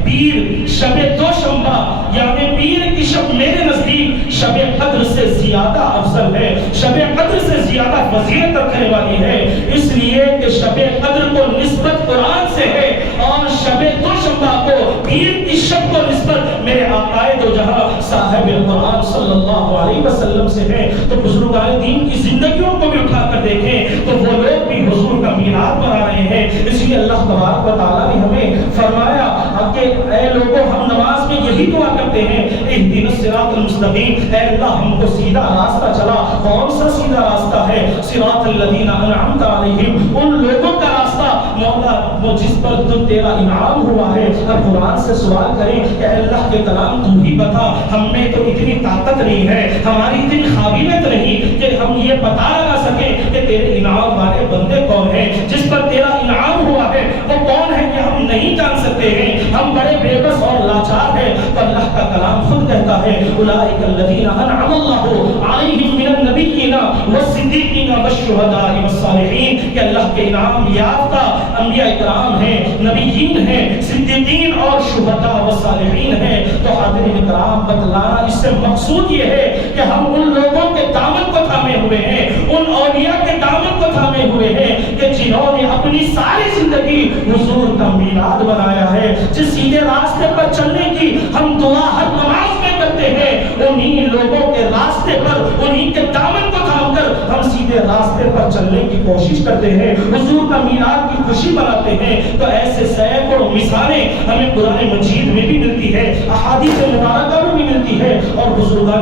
پیر، شب دوشنبہ یعنی پیر کی شب میرے نزدیک شب قدر سے زیادہ افضل ہے، شب قدر سے زیادہ فضیلت رکھنے والی ہے. اس لیے کہ شب قدر کو نسبت قرآن سے ہے اور شب دوشنبہ کو پیر کی شب کو نسبت میرے آقا دو جہاں صاحب قرآن صلی اللہ علیہ وسلم سے ہے. تو بزرگان دین کی زندگیوں کو بھی اٹھا کر دیکھیں تو وہ لوگ بھی حضور کا میلاد منا رہے ہیں. اس لیے اللہ تبارک و تعالیٰ نے ہمیں فرمایا کہ اے لوگوں ہم نماز میں یہی دعا کرتے ہیں اہدنا الصراط المستقیم، اے اللہ ہم کو سیدھا راستہ چلا. کون سا سیدھا راستہ ہے؟ صراط الذین انعمت علیہم، ان لوگوں کا راستہ مولا وہ جس پر تو تیرا انعام ہوا ہے. اب قرآن سے سوال کریں کہ اے اللہ کے کلام تو ہی بتا، ہم میں تو اتنی طاقت نہیں ہے، ہماری اتنی قابلیت نہیں کہ ہم یہ پتا لگا سکیں کہ تیرے انعام والے بندے کون ہیں. جس پر تیرا انعام ہوا ہے وہ کون ہے یہ ہم نہیں جان سکتے ہیں، ہم بڑے بے بس اور لاچار ہیں. تو اللہ کا کلام خود کہتا ہے اولئک الذین انعم اللہ علیہم من النبیین والصدیقین والشہداء والصالحین، کہ اللہ کے انعام یافتہ انبیاء کرام ہیں، نبیین ہیں، صدیقین اور شہداء والصالحین ہیں. تو حاضرین کرام بتلانا اس سے مقصود یہ ہے کہ ہم ان لوگوں کے دامن کو تھامے ہوئے ہیں، ان اولیاء کے دامن کو تھامے ہوئے ہیں کہ جنہوں نے اپنی ساری زندگی حضور کا میلاد بنایا ہے. جس سیدھے راستے پر چلنے کی ہم دعا ہر نماز میں کرتے ہیں، انہی لوگوں کے راستے پر، انہی کے دامن کو تھام کر ہم سیدھے راستے پر چلنے کی کوشش کرتے ہیں، حضور کا میلاد کی خوشی مناتے ہیں. تو ایسے سینکڑوں مثالیں ہمیں قرآن مجید میں بھی ملتی ہے، احادیث مبارکہ میں بھی ملتی ہے اور بزرگان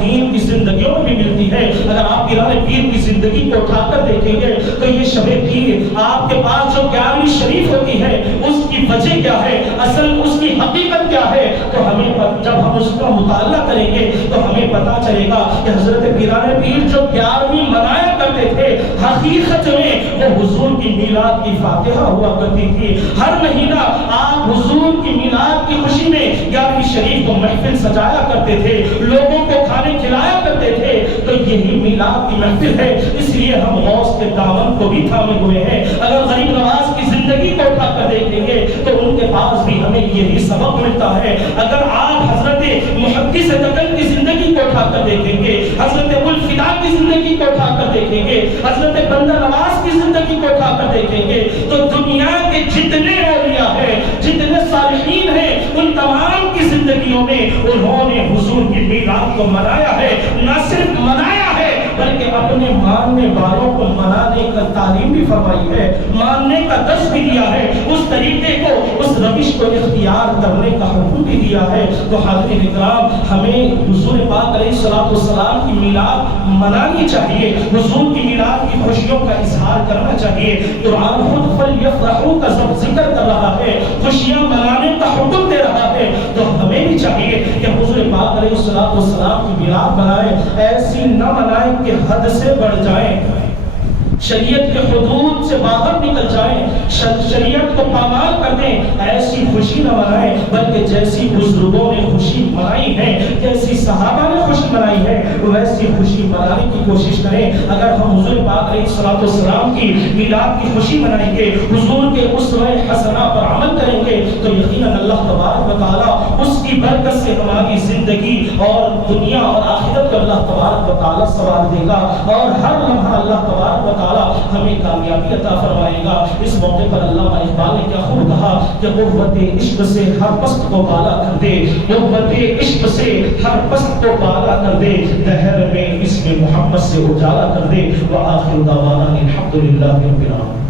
دین کی زندگیوں میں بھی ملتی ہے. اگر آپ پیران پیر کی زندگی کو اٹھا کر دیکھیں گے تو یہ شب پیر آپ کے پاس جو 11ویں شریف ہوتی ہے اس کی وجہ کیا ہے، اصل اس کی حقیقت کیا ہے، تو ہمیں جب ہم اس کا مطالعہ کریں گے تو ہمیں پتا چلے گا کہ حضرت پیران پیر جو 11ویں منایا کرتے تھے حقیقت میں وہ حضور کی میلاد کی فاتحہ ہوا کرتی تھی. ہر مہینہ آپ حضور کی میلاد کی خوشی میں 11ویں شریف کو محفل سجایا کرتے تھے، لوگوں کو کھانے کھلایا کرتے تھے. تو یہی میلاد کی محفل ہے. اس لیے ہم غوث کے دامن کو بھی تھامے ہوئے ہیں. اگر غریب نواز کی زندگی کو اٹھا کر دیکھیں گے تو ان کے پاس بھی ہمیں یہی سبق ملتا ہے. اگر آپ حضرت محدث دکن کی زندگی کو اٹھا کر دیکھیں گے، حضرت ابوالفدا کی زندگی کو اٹھا کر دیکھیں گے، حضرت بندہ نواز کی زندگی کو اٹھا کر دیکھیں گے تو دنیا کے جتنے اولیاء ہیں، جتنے صالحین ہیں، ان تمام کی زندگیوں میں انہوں نے حضور کی میلاد کو منایا ہے. نہ صرف منایا ہے بلکہ اپنے ماننے والوں کو منانے کا تعلیم بھی فرمائی ہے، ماننے کا درس بھی دیا ہے، اس طریقے کو، اس روش کو اختیار کرنے کا حکم بھی دیا ہے. تو حاضرین اکرام ہمیں حضور پاک علیہ الصلوۃ والسلام کی میلاد منانی چاہیے، حضور کی میلاد کی خوشیوں کا اظہار کرنا چاہیے. قرآن خود فلیفرحوا کا ذکر کر رہا ہے، خوشیاں منانے کا حکم دے رہا ہے. تو ہمیں بھی چاہیے کہ حضور پاک علیہ الصلوۃ والسلام کی میلاد منائیں، ایسی نہ منائیں کہ حد سے بڑھ جائیں، شریعت کے حدود سے باہر نکل جائیں، شریعت کو پامال کر دیں. ایسی خوشی نہ منائیں بلکہ جیسی بزرگوں نے خوشی منائی ہے، جیسی صحابہ نے خوشی منائی ہے ویسی خوشی منانے کی کوشش کریں. اگر ہم حضور پاک علیہ الصلوۃ والسلام کی میلاد کی خوشی منائیں گے، حضور کے اسوہ حسنہ پر عمل کریں گے تو یقیناً اللہ تبارک و تعالیٰ اس کی برکت سے ہماری زندگی اور دنیا اور آخرت کو اللہ تبارک و تعالیٰ سوار دے گا اور ہر لمحہ اللہ تبارک و تعالیٰ ہمیں کامیابی عطا فرمائے گا. اس موقع پر علامہ اقبال نے کیا خوب کہا کہ قوت عشق سے ہر پست کو بالا کر دے، قوت عشق سے ہر پست کو بالا کر دے، دہر میں اسم محمد سے اجالا کر دے. وآخر دعوانا الحمدللہ رب العالمین.